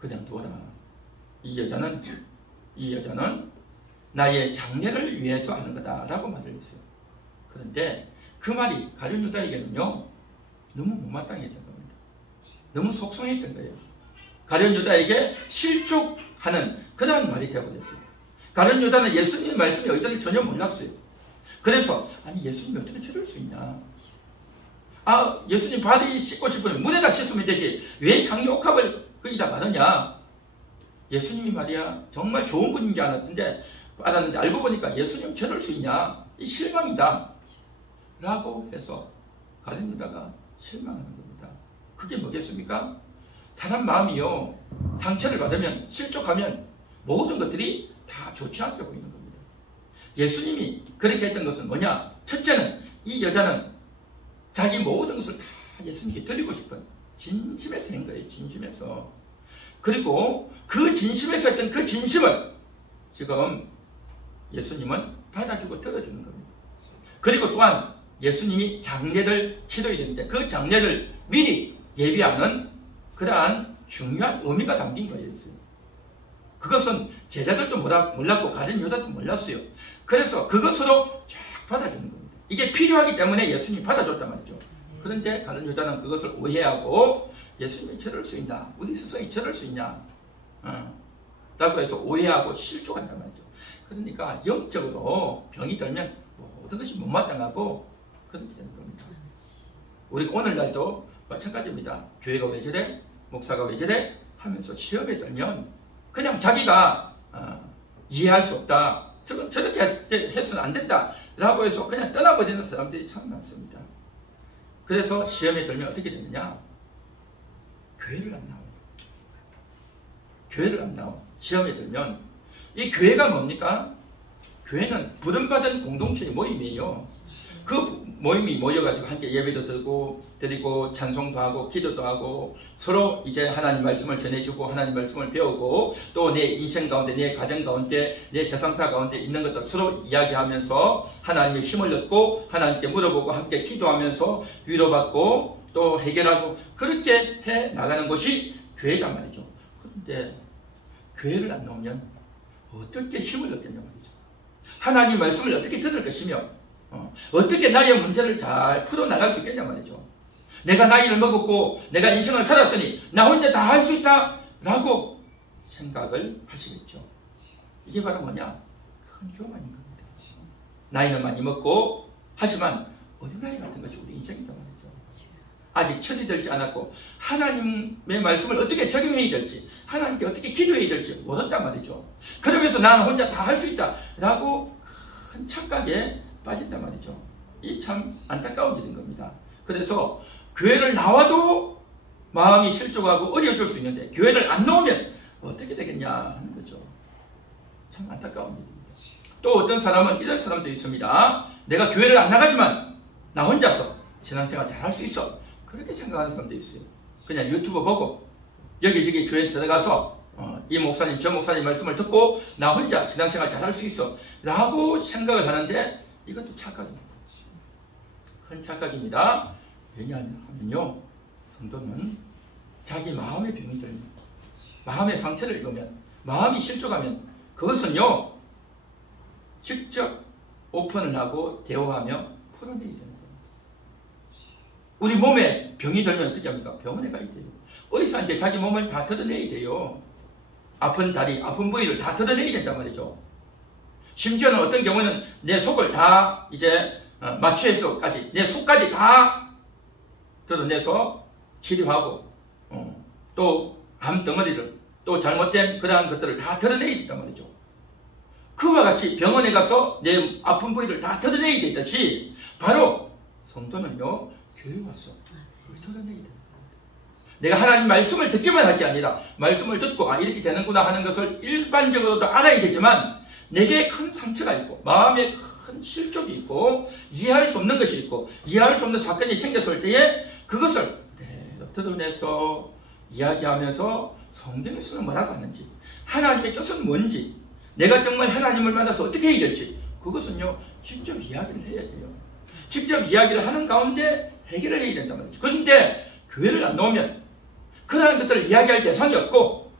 그냥 두어라. 이 여자는 나의 장래를 위해서 하는 거다라고 말을 했어요. 그런데 그 말이 가룟 유다에게는요, 너무 못마땅했던 겁니다. 너무 속상했던 거예요. 가룟 유다에게 실족하는 그런 말이 되어버렸어요. 가룟 유다는 예수님의 말씀의 의도를 전혀 몰랐어요. 그래서 아니 예수님이 어떻게 저럴 수 있냐. 예수님 발이 씻고 싶으면 물에다 씻으면 되지 왜 향유옥합을 거기다 바르냐. 예수님이 말이야 정말 좋은 분인 줄 알았는데 알고 보니까 예수님 저럴 수 있냐, 이 실망이다 라고 해서 가룟 유다가 실망하는 겁니다. 그게 뭐겠습니까? 사람 마음이요, 상처를 받으면 실족하면 모든 것들이 다 좋지 않게 보이는 겁니다. 예수님이 그렇게 했던 것은 뭐냐? 첫째는 이 여자는 자기 모든 것을 다 예수님께 드리고 싶은 진심에서 한 거예요. 진심에서. 그리고 그 진심에서 했던 그 진심을 지금 예수님은 받아주고 들어주는 겁니다. 그리고 또한 예수님이 장례를 치러야 되는데 그 장례를 미리 예비하는 그러한 중요한 의미가 담긴 거예요. 그것은 제자들도 몰랐고 가룟 유다도 몰랐어요. 그래서 그것으로 쫙 받아주는 겁니다. 이게 필요하기 때문에 예수님이 받아줬단 말이죠. 그런데 가룟 유다는 그것을 오해하고 예수님이 저럴 수 있나? 우리 스승이 저럴 수 있냐? 라고 해서 오해하고 실족한단 말이죠. 그러니까 영적으로 병이 들면 모든 것이 못마땅하고 그렇게 되는 겁니다. 우리 오늘날도 마찬가지입니다. 교회가 왜 저래? 목사가 왜 저래? 하면서 시험에 들면 그냥 자기가 이해할 수 없다. 저렇게 해서는 안 된다. 라고 해서 그냥 떠나버리는 사람들이 참 많습니다. 그래서 시험에 들면 어떻게 되느냐? 교회를 안 나와요. 교회를 안 나와. 시험에 들면. 이 교회가 뭡니까? 교회는 부름받은 공동체의 모임이에요. 그 모임이 모여가지고 함께 예배도 드리고 찬송도 하고 기도도 하고 서로 이제 하나님 말씀을 전해주고 하나님 말씀을 배우고 또 내 인생 가운데 내 가정 가운데 내 세상사 가운데 있는 것들 서로 이야기하면서 하나님의 힘을 얻고 하나님께 물어보고 함께 기도하면서 위로받고 또 해결하고 그렇게 해 나가는 것이 교회란 말이죠. 그런데 교회를 안 나오면 어떻게 힘을 얻겠냐 말이죠. 하나님 말씀을 어떻게 들을 것이며 어떻게 나의 문제를 잘 풀어나갈 수 있겠냐 말이죠. 내가 나이를 먹었고 내가 인생을 살았으니 나 혼자 다 할 수 있다 라고 생각을 하시겠죠. 이게 바로 뭐냐? 큰 교만인 겁니다. 나이는 많이 먹고 하지만 어린아이 같은 것이 우리 인생이다 말이죠. 아직 철이 들지 않았고 하나님의 말씀을 어떻게 적용해야 될지 하나님께 어떻게 기도해야 될지 모른단 말이죠. 그러면서 나는 혼자 다 할 수 있다 라고 큰 착각에 빠진단 말이죠. 이 참 안타까운 일인 겁니다. 그래서 교회를 나와도 마음이 실족하고 어려워질 수 있는데 교회를 안 나오면 어떻게 되겠냐 하는 거죠. 참 안타까운 일입니다. 또 어떤 사람은 이런 사람도 있습니다. 내가 교회를 안 나가지만 나 혼자서 신앙생활 잘할 수 있어. 그렇게 생각하는 사람도 있어요. 그냥 유튜브 보고 여기저기 교회 들어가서 이 목사님 저 목사님 말씀을 듣고 나 혼자 신앙생활 잘할 수 있어 라고 생각을 하는데 이것도 착각입니다. 큰 착각입니다. 왜냐하면요, 성도는 자기 마음의 병이 들면, 마음의 상처를 입으면, 마음이 실족하면 그것은요 직접 오픈을 하고 대화하며 풀어내야 되는 겁니다. 우리 몸에 병이 들면 어떻게 합니까? 병원에 가야 돼요. 의사한테 자기 몸을 다 드러내야 돼요. 아픈 다리, 아픈 부위를 다 드러내야 된단 말이죠. 심지어는 어떤 경우는 내 속을 다 이제 마취해서까지 내 속까지 다 드러내서 치료하고 또 암덩어리를 또 잘못된 그러한 것들을 다 드러내야 된단 말이죠. 그와 같이 병원에 가서 내 아픈 부위를 다 드러내야 되듯이 바로 성도는요 교회 와서 그걸 드러내야 됩니다. 내가 하나님 말씀을 듣기만 할 게 아니라 말씀을 듣고 이렇게 되는구나 하는 것을 일반적으로도 알아야 되지만 내게 큰 상처가 있고 마음에 큰 실족이 있고 이해할 수 없는 것이 있고 이해할 수 없는 사건이 생겼을 때에 그것을 드러내서 이야기하면서 성경에서는 뭐라고 하는지 하나님의 뜻은 뭔지 내가 정말 하나님을 만나서 어떻게 해야 될지 그것은요 직접 이야기를 해야 돼요. 직접 이야기를 하는 가운데 해결을 해야 된단 말이죠. 그런데 교회를 안 나오면 그러한 것들을 이야기할 대상이 없고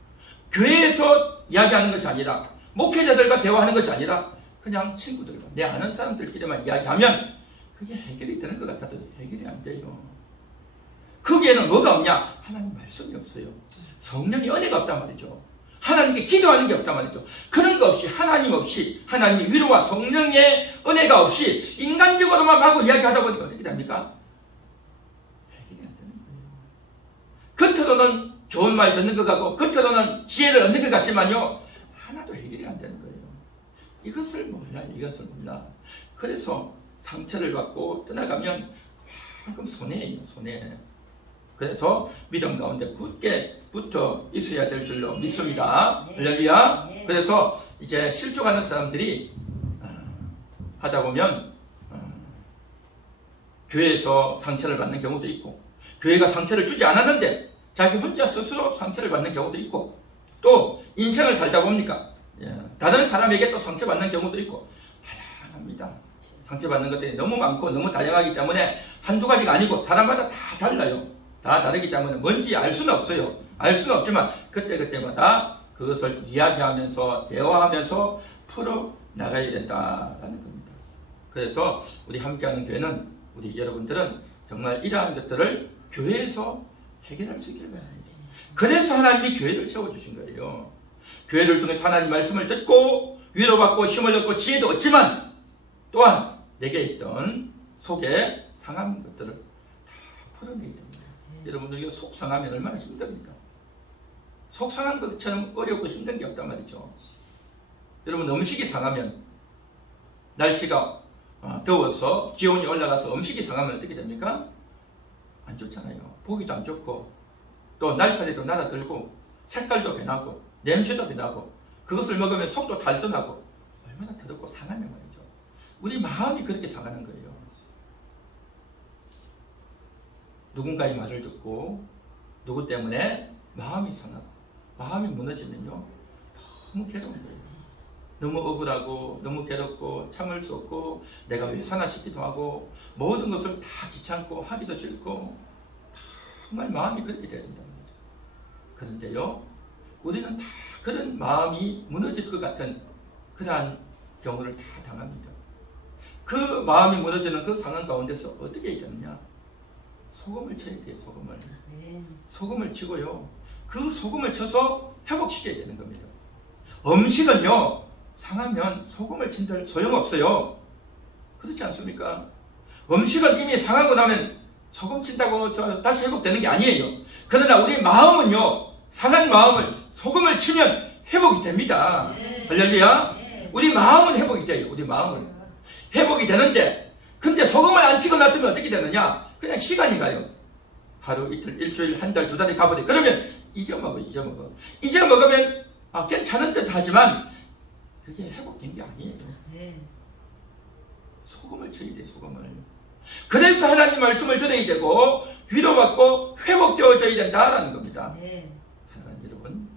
교회에서 이야기하는 것이 아니라 목회자들과 대화하는 것이 아니라 그냥 친구들과 내 아는 사람들끼리만 이야기하면 그게 해결이 되는 것 같아도 해결이 안 돼요. 거기에는 뭐가 없냐? 하나님 말씀이 없어요. 성령의 은혜가 없단 말이죠. 하나님께 기도하는 게 없단 말이죠. 그런 거 없이 하나님 없이 하나님의 위로와 성령의 은혜가 없이 인간적으로만 하고 이야기하다 보니까 어떻게 됩니까? 해결이 안 되는 거예요. 겉으로는 좋은 말 듣는 것 같고 겉으로는 지혜를 얻는 것 같지만요 하나도 해결이 안 되는 거예요. 이것을 몰라요. 이것을 몰라. 그래서 상처를 받고 떠나가면 그만큼 손해예요. 손해. 그래서 믿음 가운데 굳게 붙어 있어야 될 줄로 믿습니다. 할렐루야. 그래서 이제 실족하는 사람들이 하다 보면 교회에서 상처를 받는 경우도 있고 교회가 상처를 주지 않았는데 자기 혼자 스스로 상처를 받는 경우도 있고 또 인생을 살다 보니까 다른 사람에게 또 상처받는 경우도 있고 다양합니다. 상처받는 것들이 너무 많고 너무 다양하기 때문에 한두 가지가 아니고 사람마다 다 달라요. 다 다르기 때문에 뭔지 알 수는 없어요. 알 수는 없지만 그때그때마다 그것을 이야기하면서 대화하면서 풀어나가야 된다는 겁니다. 그래서 우리 함께하는 교회는 우리 여러분들은 정말 이러한 것들을 교회에서 해결할 수 있기를 바랍니다. 그래서 하나님이 교회를 세워주신 거예요. 교회를 통해서 하나님 말씀을 듣고 위로받고 힘을 얻고 지혜도 얻지만 또한 내게 있던 속에 상한 것들을 다 풀어내야 됩니다. 여러분들 속 상하면 얼마나 힘듭니까? 속 상한 것처럼 어렵고 힘든 게 없단 말이죠. 여러분 음식이 상하면 날씨가 더워서 기온이 올라가서 음식이 상하면 어떻게 됩니까? 안 좋잖아요. 보기도 안 좋고 또 날파리도 날아들고 색깔도 변하고 냄새도 변하고 그것을 먹으면 속도 달던하고 얼마나 더럽고 상하면 말이죠. 우리 마음이 그렇게 상하는 거예요. 누군가의 말을 듣고 누구 때문에 마음이 상하고 마음이 무너지면요 너무 괴로운 거예요. 너무 억울하고 너무 괴롭고 참을 수 없고 내가 왜 사나 싶기도 하고 모든 것을 다 귀찮고 하기도 싫고 정말 마음이 그렇게 돼야 된단 말이죠. 그런데요 우리는 다 그런 마음이 무너질 것 같은 그러한 경우를 다 당합니다. 그 마음이 무너지는 그 상황 가운데서 어떻게 해야 되느냐? 소금을 쳐야 돼요. 소금을. 소금을 치고요. 그 소금을 쳐서 회복시켜야 되는 겁니다. 음식은요. 상하면 소금을 친들 소용없어요. 그렇지 않습니까? 음식은 이미 상하고 나면 소금 친다고 다시 회복되는 게 아니에요. 그러나 우리 마음은요. 상한 마음을 소금을 치면 회복이 됩니다. 할렐루야. 우리 마음은 회복이 돼요. 우리 마음은. 회복이 되는데 근데 소금을 안 치고 놔두면 어떻게 되느냐? 그냥 시간이 가요. 하루, 이틀, 일주일, 한 달, 두 달이 가버려. 그러면 잊어먹으면 괜찮은 듯 하지만 그게 회복된 게 아니에요. 네. 소금을 쳐야 돼, 소금을. 그래서 하나님 말씀을 들어야 되고 위로받고 회복되어져야 된다라는 겁니다. 네. 사랑하는 여러분,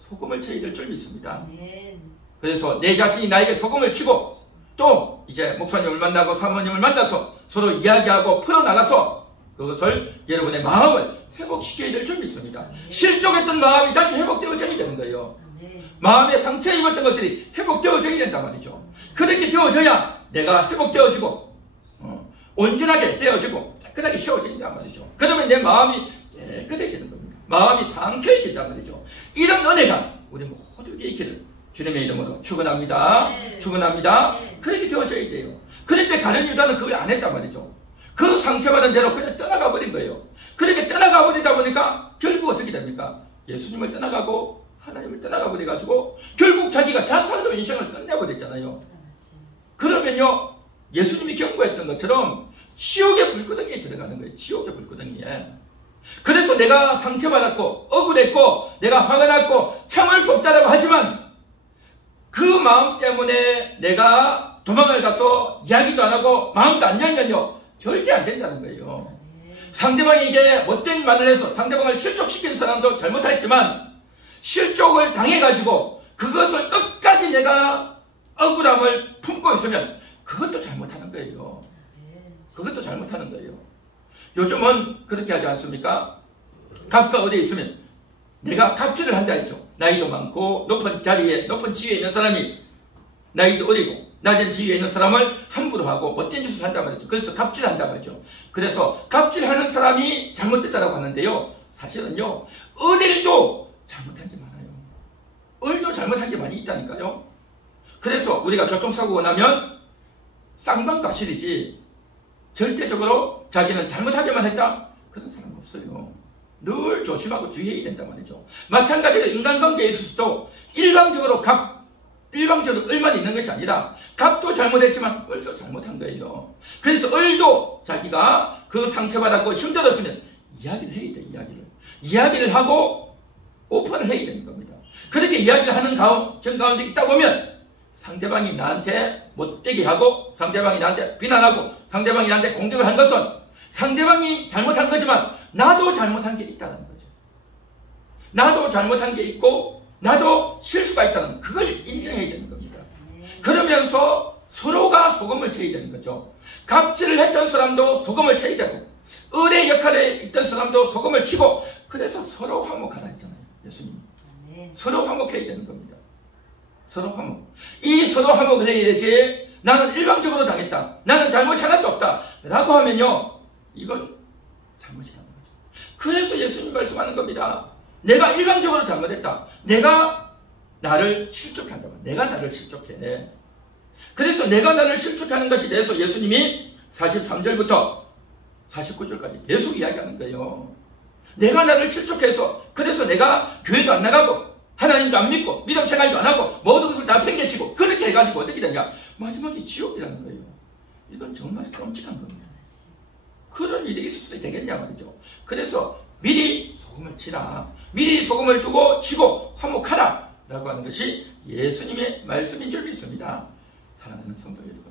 소금을 쳐야 될 줄 믿습니다. 네. 그래서 내 자신이 나에게 소금을 치고 또 이제 목사님을 만나고 사모님을 만나서 서로 이야기하고 풀어나가서 그것을 여러분의 마음을 회복시켜야 될 줄 믿습니다. 실족했던 마음이 다시 회복되어져야 되는 거예요. 마음의 상처에 입었던 것들이 회복되어져야 된단 말이죠. 그렇게 되어져야 내가 회복되어지고 온전하게 되어지고 깨끗하게 세워진단 말이죠. 그러면 내 마음이 깨끗해지는 겁니다. 마음이 상쾌해진단 말이죠. 이런 은혜가 우리 모두에게 있기를 주님의 이름으로 축원합니다. 네. 축원합니다. 네. 그렇게 그렇게 되어져야 돼요. 그런데 가룟 유다는 그걸 안 했단 말이죠. 그 상처받은 대로 그냥 떠나가 버린 거예요. 그렇게 떠나가 버리다 보니까 결국 어떻게 됩니까? 예수님을 떠나가고 하나님을 떠나가 버려가지고 결국 자기가 자살로 인생을 끝내버렸잖아요. 그러면요, 예수님이 경고했던 것처럼 지옥의 불구덩이에 들어가는 거예요. 지옥의 불구덩이에. 그래서 내가 상처받았고 억울했고 내가 화가 났고 참을 수 없다라고 하지만 그 마음 때문에 내가 도망을 가서 이야기도 안 하고 마음도 안 열면요 절대 안 된다는 거예요. 상대방이 이게 못된 말을 해서 상대방을 실족시킨 사람도 잘못했지만 실족을 당해가지고 그것을 끝까지 내가 억울함을 품고 있으면 그것도 잘못하는 거예요. 그것도 잘못하는 거예요. 요즘은 그렇게 하지 않습니까? 갑과 어디에 있으면 내가 갑질을 한다 했죠. 나이도 많고 높은 자리에 높은 지위에 있는 사람이 나이도 어리고 낮은 지위에 있는 사람을 함부로 하고 못된 짓을 한단 말이죠. 그래서 갑질한단 말이죠. 그래서 갑질하는 사람이 잘못됐다고 하는데요. 사실은요. 어딜도 잘못한 게 많아요. 어딜도 잘못한 게 많이 있다니까요. 그래서 우리가 교통사고가 나면 쌍방과실이지 절대적으로 자기는 잘못하기만 했다? 그런 사람 없어요. 늘 조심하고 주의해야 된단 말이죠. 마찬가지로 인간관계에 있어서도 일방적으로 을만 있는 것이 아니라 갑도 잘못했지만 을도 잘못한 거예요. 그래서 을도 자기가 그 상처받았고 힘들었으면 이야기를 해야 돼. 이야기를 하고 오픈을 해야 되는 겁니다. 그렇게 이야기를 하는 가운데 있다 보면 상대방이 나한테 못되게 하고 상대방이 나한테 비난하고 상대방이 나한테 공격을 한 것은 상대방이 잘못한 거지만 나도 잘못한 게 있다는 거죠. 나도 잘못한 게 있고 나도 실수가 있다는 그걸 인정해야 되는 겁니다. 그러면서 서로가 소금을 쳐야 되는 거죠. 갑질을 했던 사람도 소금을 쳐야 되고 을의 역할에 있던 사람도 소금을 치고 그래서 서로 화목하라 했잖아요. 예수님. 서로 화목해야 되는 겁니다. 서로 화목. 이 서로 화목을 해야지 나는 일방적으로 당했다. 나는 잘못이 하나도 없다. 라고 하면요. 이건 잘못이라는 거죠. 그래서 예수님 말씀하는 겁니다. 내가 일방적으로 잘못했다. 내가 나를 실족한다. 내가 나를 실족해. 그래서 내가 나를 실족하는 것에 대해서 예수님이 43절부터 49절까지 계속 이야기하는 거예요. 내가 나를 실족해서 그래서 내가 교회도 안 나가고 하나님도 안 믿고 믿음 생활도 안 하고 모든 것을 다 팽개치고 그렇게 해가지고 어떻게 되냐. 마지막에 지옥이라는 거예요. 이건 정말 끔찍한 겁니다. 그런 일이 있어도 되겠냐 말이죠. 그래서 미리 소금을 치라. 미리 소금을 두고 치고 화목하라 라고 하는 것이 예수님의 말씀인 줄 믿습니다. 사랑하는 성도 여러분,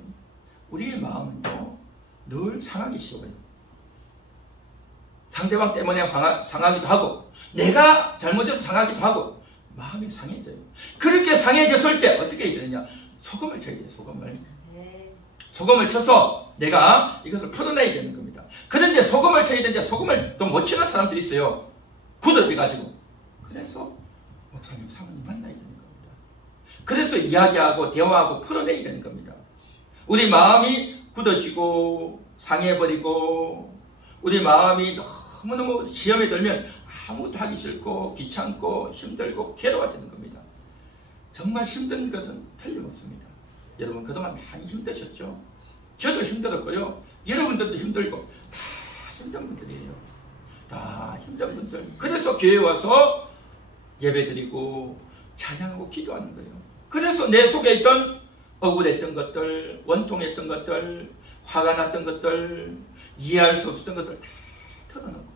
우리의 마음은요 늘 상하기 쉬워요. 상대방 때문에 상하기도 하고 내가 잘못해서 상하기도 하고 마음이 상해져요. 그렇게 상해졌을 때 어떻게 해야 되느냐. 소금을 쳐야 돼요. 소금을 쳐서 내가 이것을 풀어내야 되는 겁니다. 그런데 소금을 쳐야 되는데 소금을 또 못 치는 사람들이 있어요. 굳어져가지고. 그래서 목사님, 사모님 만나야 되는 겁니다. 그래서 이야기하고 대화하고 풀어내야 되는 겁니다. 우리 마음이 굳어지고 상해버리고 우리 마음이 너무너무 시험에 들면 아무것도 하기 싫고 귀찮고 힘들고 괴로워지는 겁니다. 정말 힘든 것은 틀림없습니다. 여러분 그동안 많이 힘드셨죠? 저도 힘들었고요. 여러분들도 힘들고 다 힘든 분들이에요. 다 힘든 분들. 그래서 교회에 와서 예배드리고 찬양하고 기도하는 거예요. 그래서 내 속에 있던 억울했던 것들, 원통했던 것들, 화가 났던 것들, 이해할 수 없었던 것들을 다 털어놓고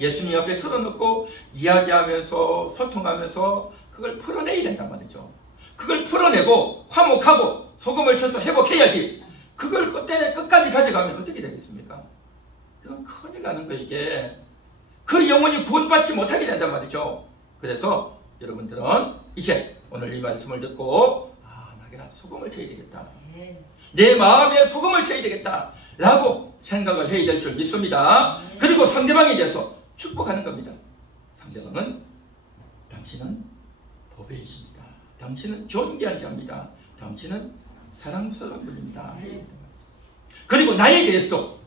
예수님 앞에 털어놓고 이야기하면서 소통하면서 그걸 풀어내야 된단 말이죠. 그걸 풀어내고 화목하고 소금을 쳐서 회복해야지. 그걸 끝까지 가져가면 어떻게 되겠습니까? 이건 큰일 나는 거. 이게 그 영혼이 구원받지 못하게 된단 말이죠. 그래서 여러분들은 이제 오늘 이 말씀을 듣고 나가 소금을 쳐야 되겠다. 내 마음에 소금을 쳐야 되겠다 라고 생각을 해야 될 줄 믿습니다. 그리고 상대방에 대해서 축복하는 겁니다. 상대방은 당신은 보배이십니다. 당신은 존귀한 자입니다. 당신은 사랑스러운 분입니다. 그리고 나에 대해서도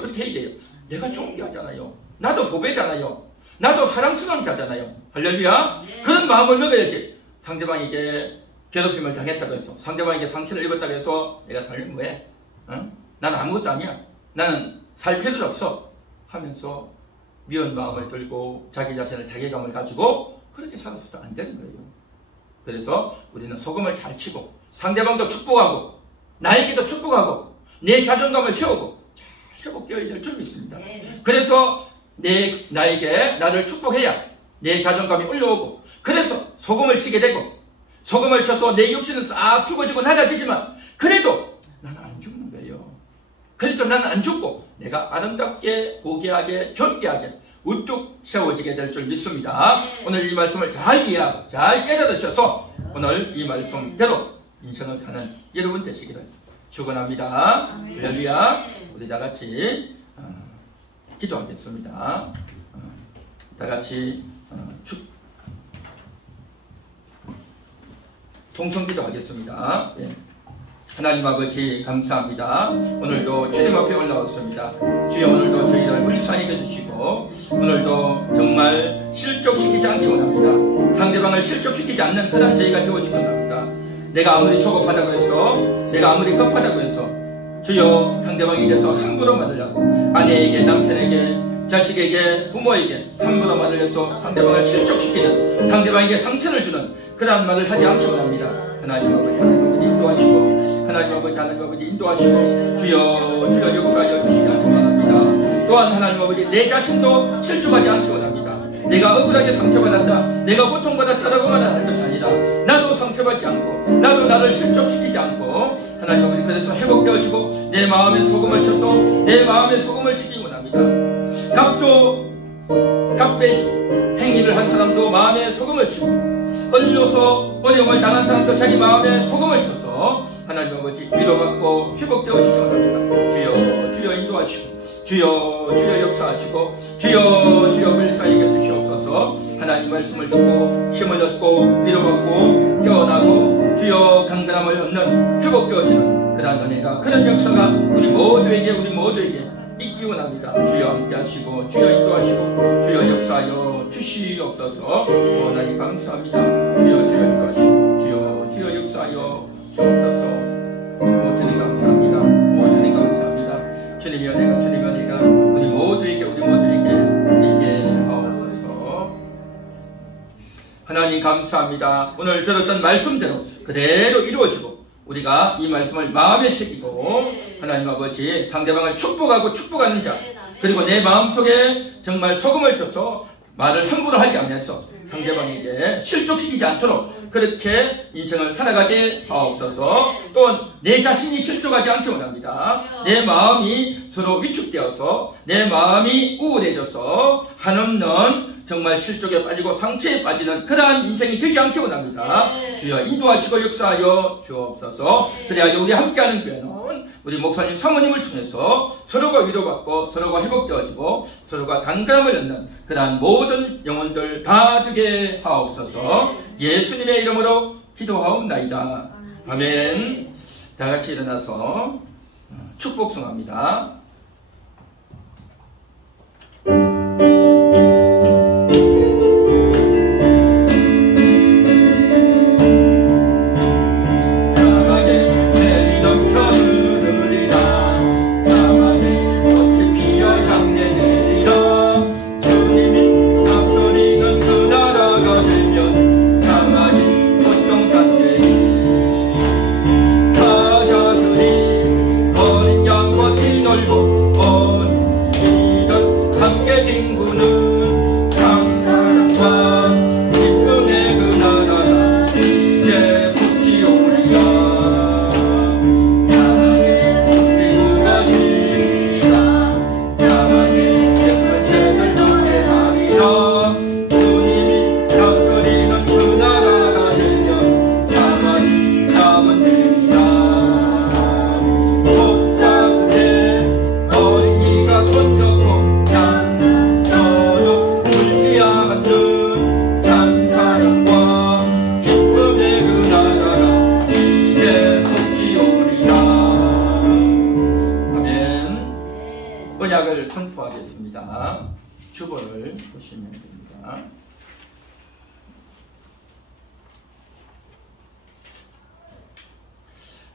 그렇게 해야 돼요. 내가 존귀하잖아요. 나도 보배잖아요. 나도 사랑스러운 자잖아요. 할렐루야. 그런 마음을 먹어야지. 상대방에게 괴롭힘을 당했다고 해서, 상대방에게 상처를 입었다고 해서 내가 살면 뭐해? 나는 아무것도 아니야. 나는 살 필요도 없어 하면서 미운 마음을 들고 자기 자신을 자괴감을 가지고 그렇게 살아서도 안 되는 거예요. 그래서 우리는 소금을 잘 치고 상대방도 축복하고 나에게도 축복하고 내 자존감을 세우고 잘 회복되어야 될 줄 믿습니다. 그래서 나를 축복해야 내 자존감이 올라오고, 그래서 소금을 치게 되고, 소금을 쳐서 내 육신은 싹 죽어지고 낮아지지만 그래도 나는 안 죽는 거예요. 그래도 나는 안 죽고 내가 아름답게 고귀하게 존귀하게 우뚝 세워지게 될 줄 믿습니다. 오늘 이 말씀을 잘 이해하고 잘 깨달으셔서 오늘 이 말씀대로 인생을 사는 여러분 되시기를 축원합니다. 할렐루야. 우리 다 같이 기도하겠습니다. 다 같이 동성기도 하겠습니다. 하나님 아버지 감사합니다. 오늘도 주님 앞에 올라왔습니다. 주여, 오늘도 저희를 불쌍히 해주시고 오늘도 정말 실족시키지 않기 원합니다. 상대방을 실족시키지 않는 그런 저희가 되어지기 원합니다. 내가 아무리 조급하다고 해서, 내가 아무리 급하다고 해서 주여 상대방에 대해서 함부로 말하려고, 아내에게, 남편에게, 자식에게, 부모에게 함부로 말을 해서 상대방을 실족시키는, 상대방에게 상처를 주는 그러한 말을 하지 않기 원합니다. 하나님 아버지, 하나님 아버지 인도하시고, 하나님 아버지, 하나님 아버지 인도하시고, 주여 역사하여 주시기 원합니다. 또한 하나님 아버지, 내 자신도 실족하지 않기 원합니다. 내가 억울하게 상처받았다, 내가 고통받았다라고 말하는 것이 아니라 나도 상처받지 않고 나도 나를 실족시키지 않고 하나님 아버지, 그래서 회복되어지고 내 마음에 소금을 쳐서 내 마음에 소금을 치기 원합니다. 갑배지 행위를 한 사람도 마음에 소금을 치고, 얼려서 어려움을 당한 사람도 자기 마음에 소금을 쳐서 하나님 아버지 위로받고 회복되어지기 원합니다. 주여 인도하시고, 주여 역사하시고, 주여 불쌍히 여주시옵소서. 하나님 말씀을 듣고 힘을 얻고 위로받고 깨어나고 주여 강건함을 얻는 회복되어지는 그러한 은혜가, 그런 역사가 우리 모두에게 있기 원합니다. 주여 함께하시고 주여 인도하시고 주여 역사하여 주시옵소서. 하나님 감사합니다. 주여 인도하시고 주여 역사하여 주옵소서. 주님 감사합니다. 주님 감사합니다. 주님의 은혜가 우리 모두에게 있게 하옵소서. 하나님 감사합니다. 오늘 들었던 말씀대로 그대로 이루어지고 우리가 이 말씀을 마음에 새기고 하나님 아버지 상대방을 축복하고 축복하는 자, 그리고 내 마음속에 정말 소금을 쳐서 말을 함부로 하지 않아서 상대방에게 실족시키지 않도록 그렇게 인생을 살아가게 하옵소서. 또한 내 자신이 실족하지 않기 원합니다. 내 마음이 서로 위축되어서 내 마음이 우울해져서 한없는 정말 실족에 빠지고 상처에 빠지는 그러한 인생이 되지 않기 원합니다. 주여 인도하시고 역사하여 주옵소서. 그래야 우리 함께하는 교회는 우리 목사님 사모님을 통해서 서로가 위로받고 서로가 회복되어지고 서로가 단감을 얻는 그러한 모든 영혼들 다 되게 하옵소서. 예수님의 이름으로 기도하옵나이다. 아멘. 다 같이 일어나서 축복송합니다. 넓고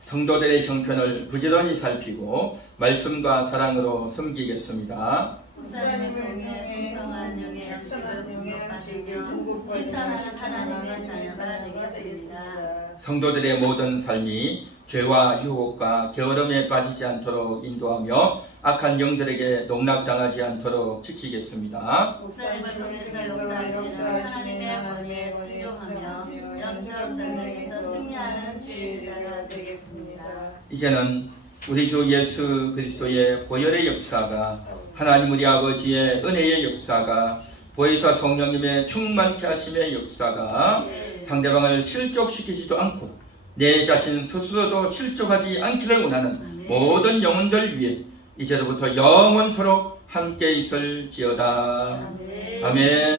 성도들의 형편을 부지런히 살피고 말씀과 사랑으로 섬기겠습니다. 목사님을 통해 풍성한 영의 양식을 공급받으며 실천하는 하나님의 자녀가 되겠습니다. 성도들의 모든 삶이 죄와 유혹과 게으름에 빠지지 않도록 인도하며 악한 영들에게 농락당하지 않도록 지키겠습니다. 목사님을 통해서 역사하시는 하나님의 권위에 순종하며 영적 전쟁에서 승리하는 주의 제자가 되겠습니다. 이제는 우리 주 예수 그리스도의 보혈의 역사가, 하나님 우리 아버지의 은혜의 역사가, 보혜사 성령님의 충만케 하심의 역사가 상대방을 실족시키지도 않고 내 자신 스스로도 실족하지 않기를 원하는 모든 영혼들 위해 이제로부터 영원토록 함께 있을지어다. 아멘.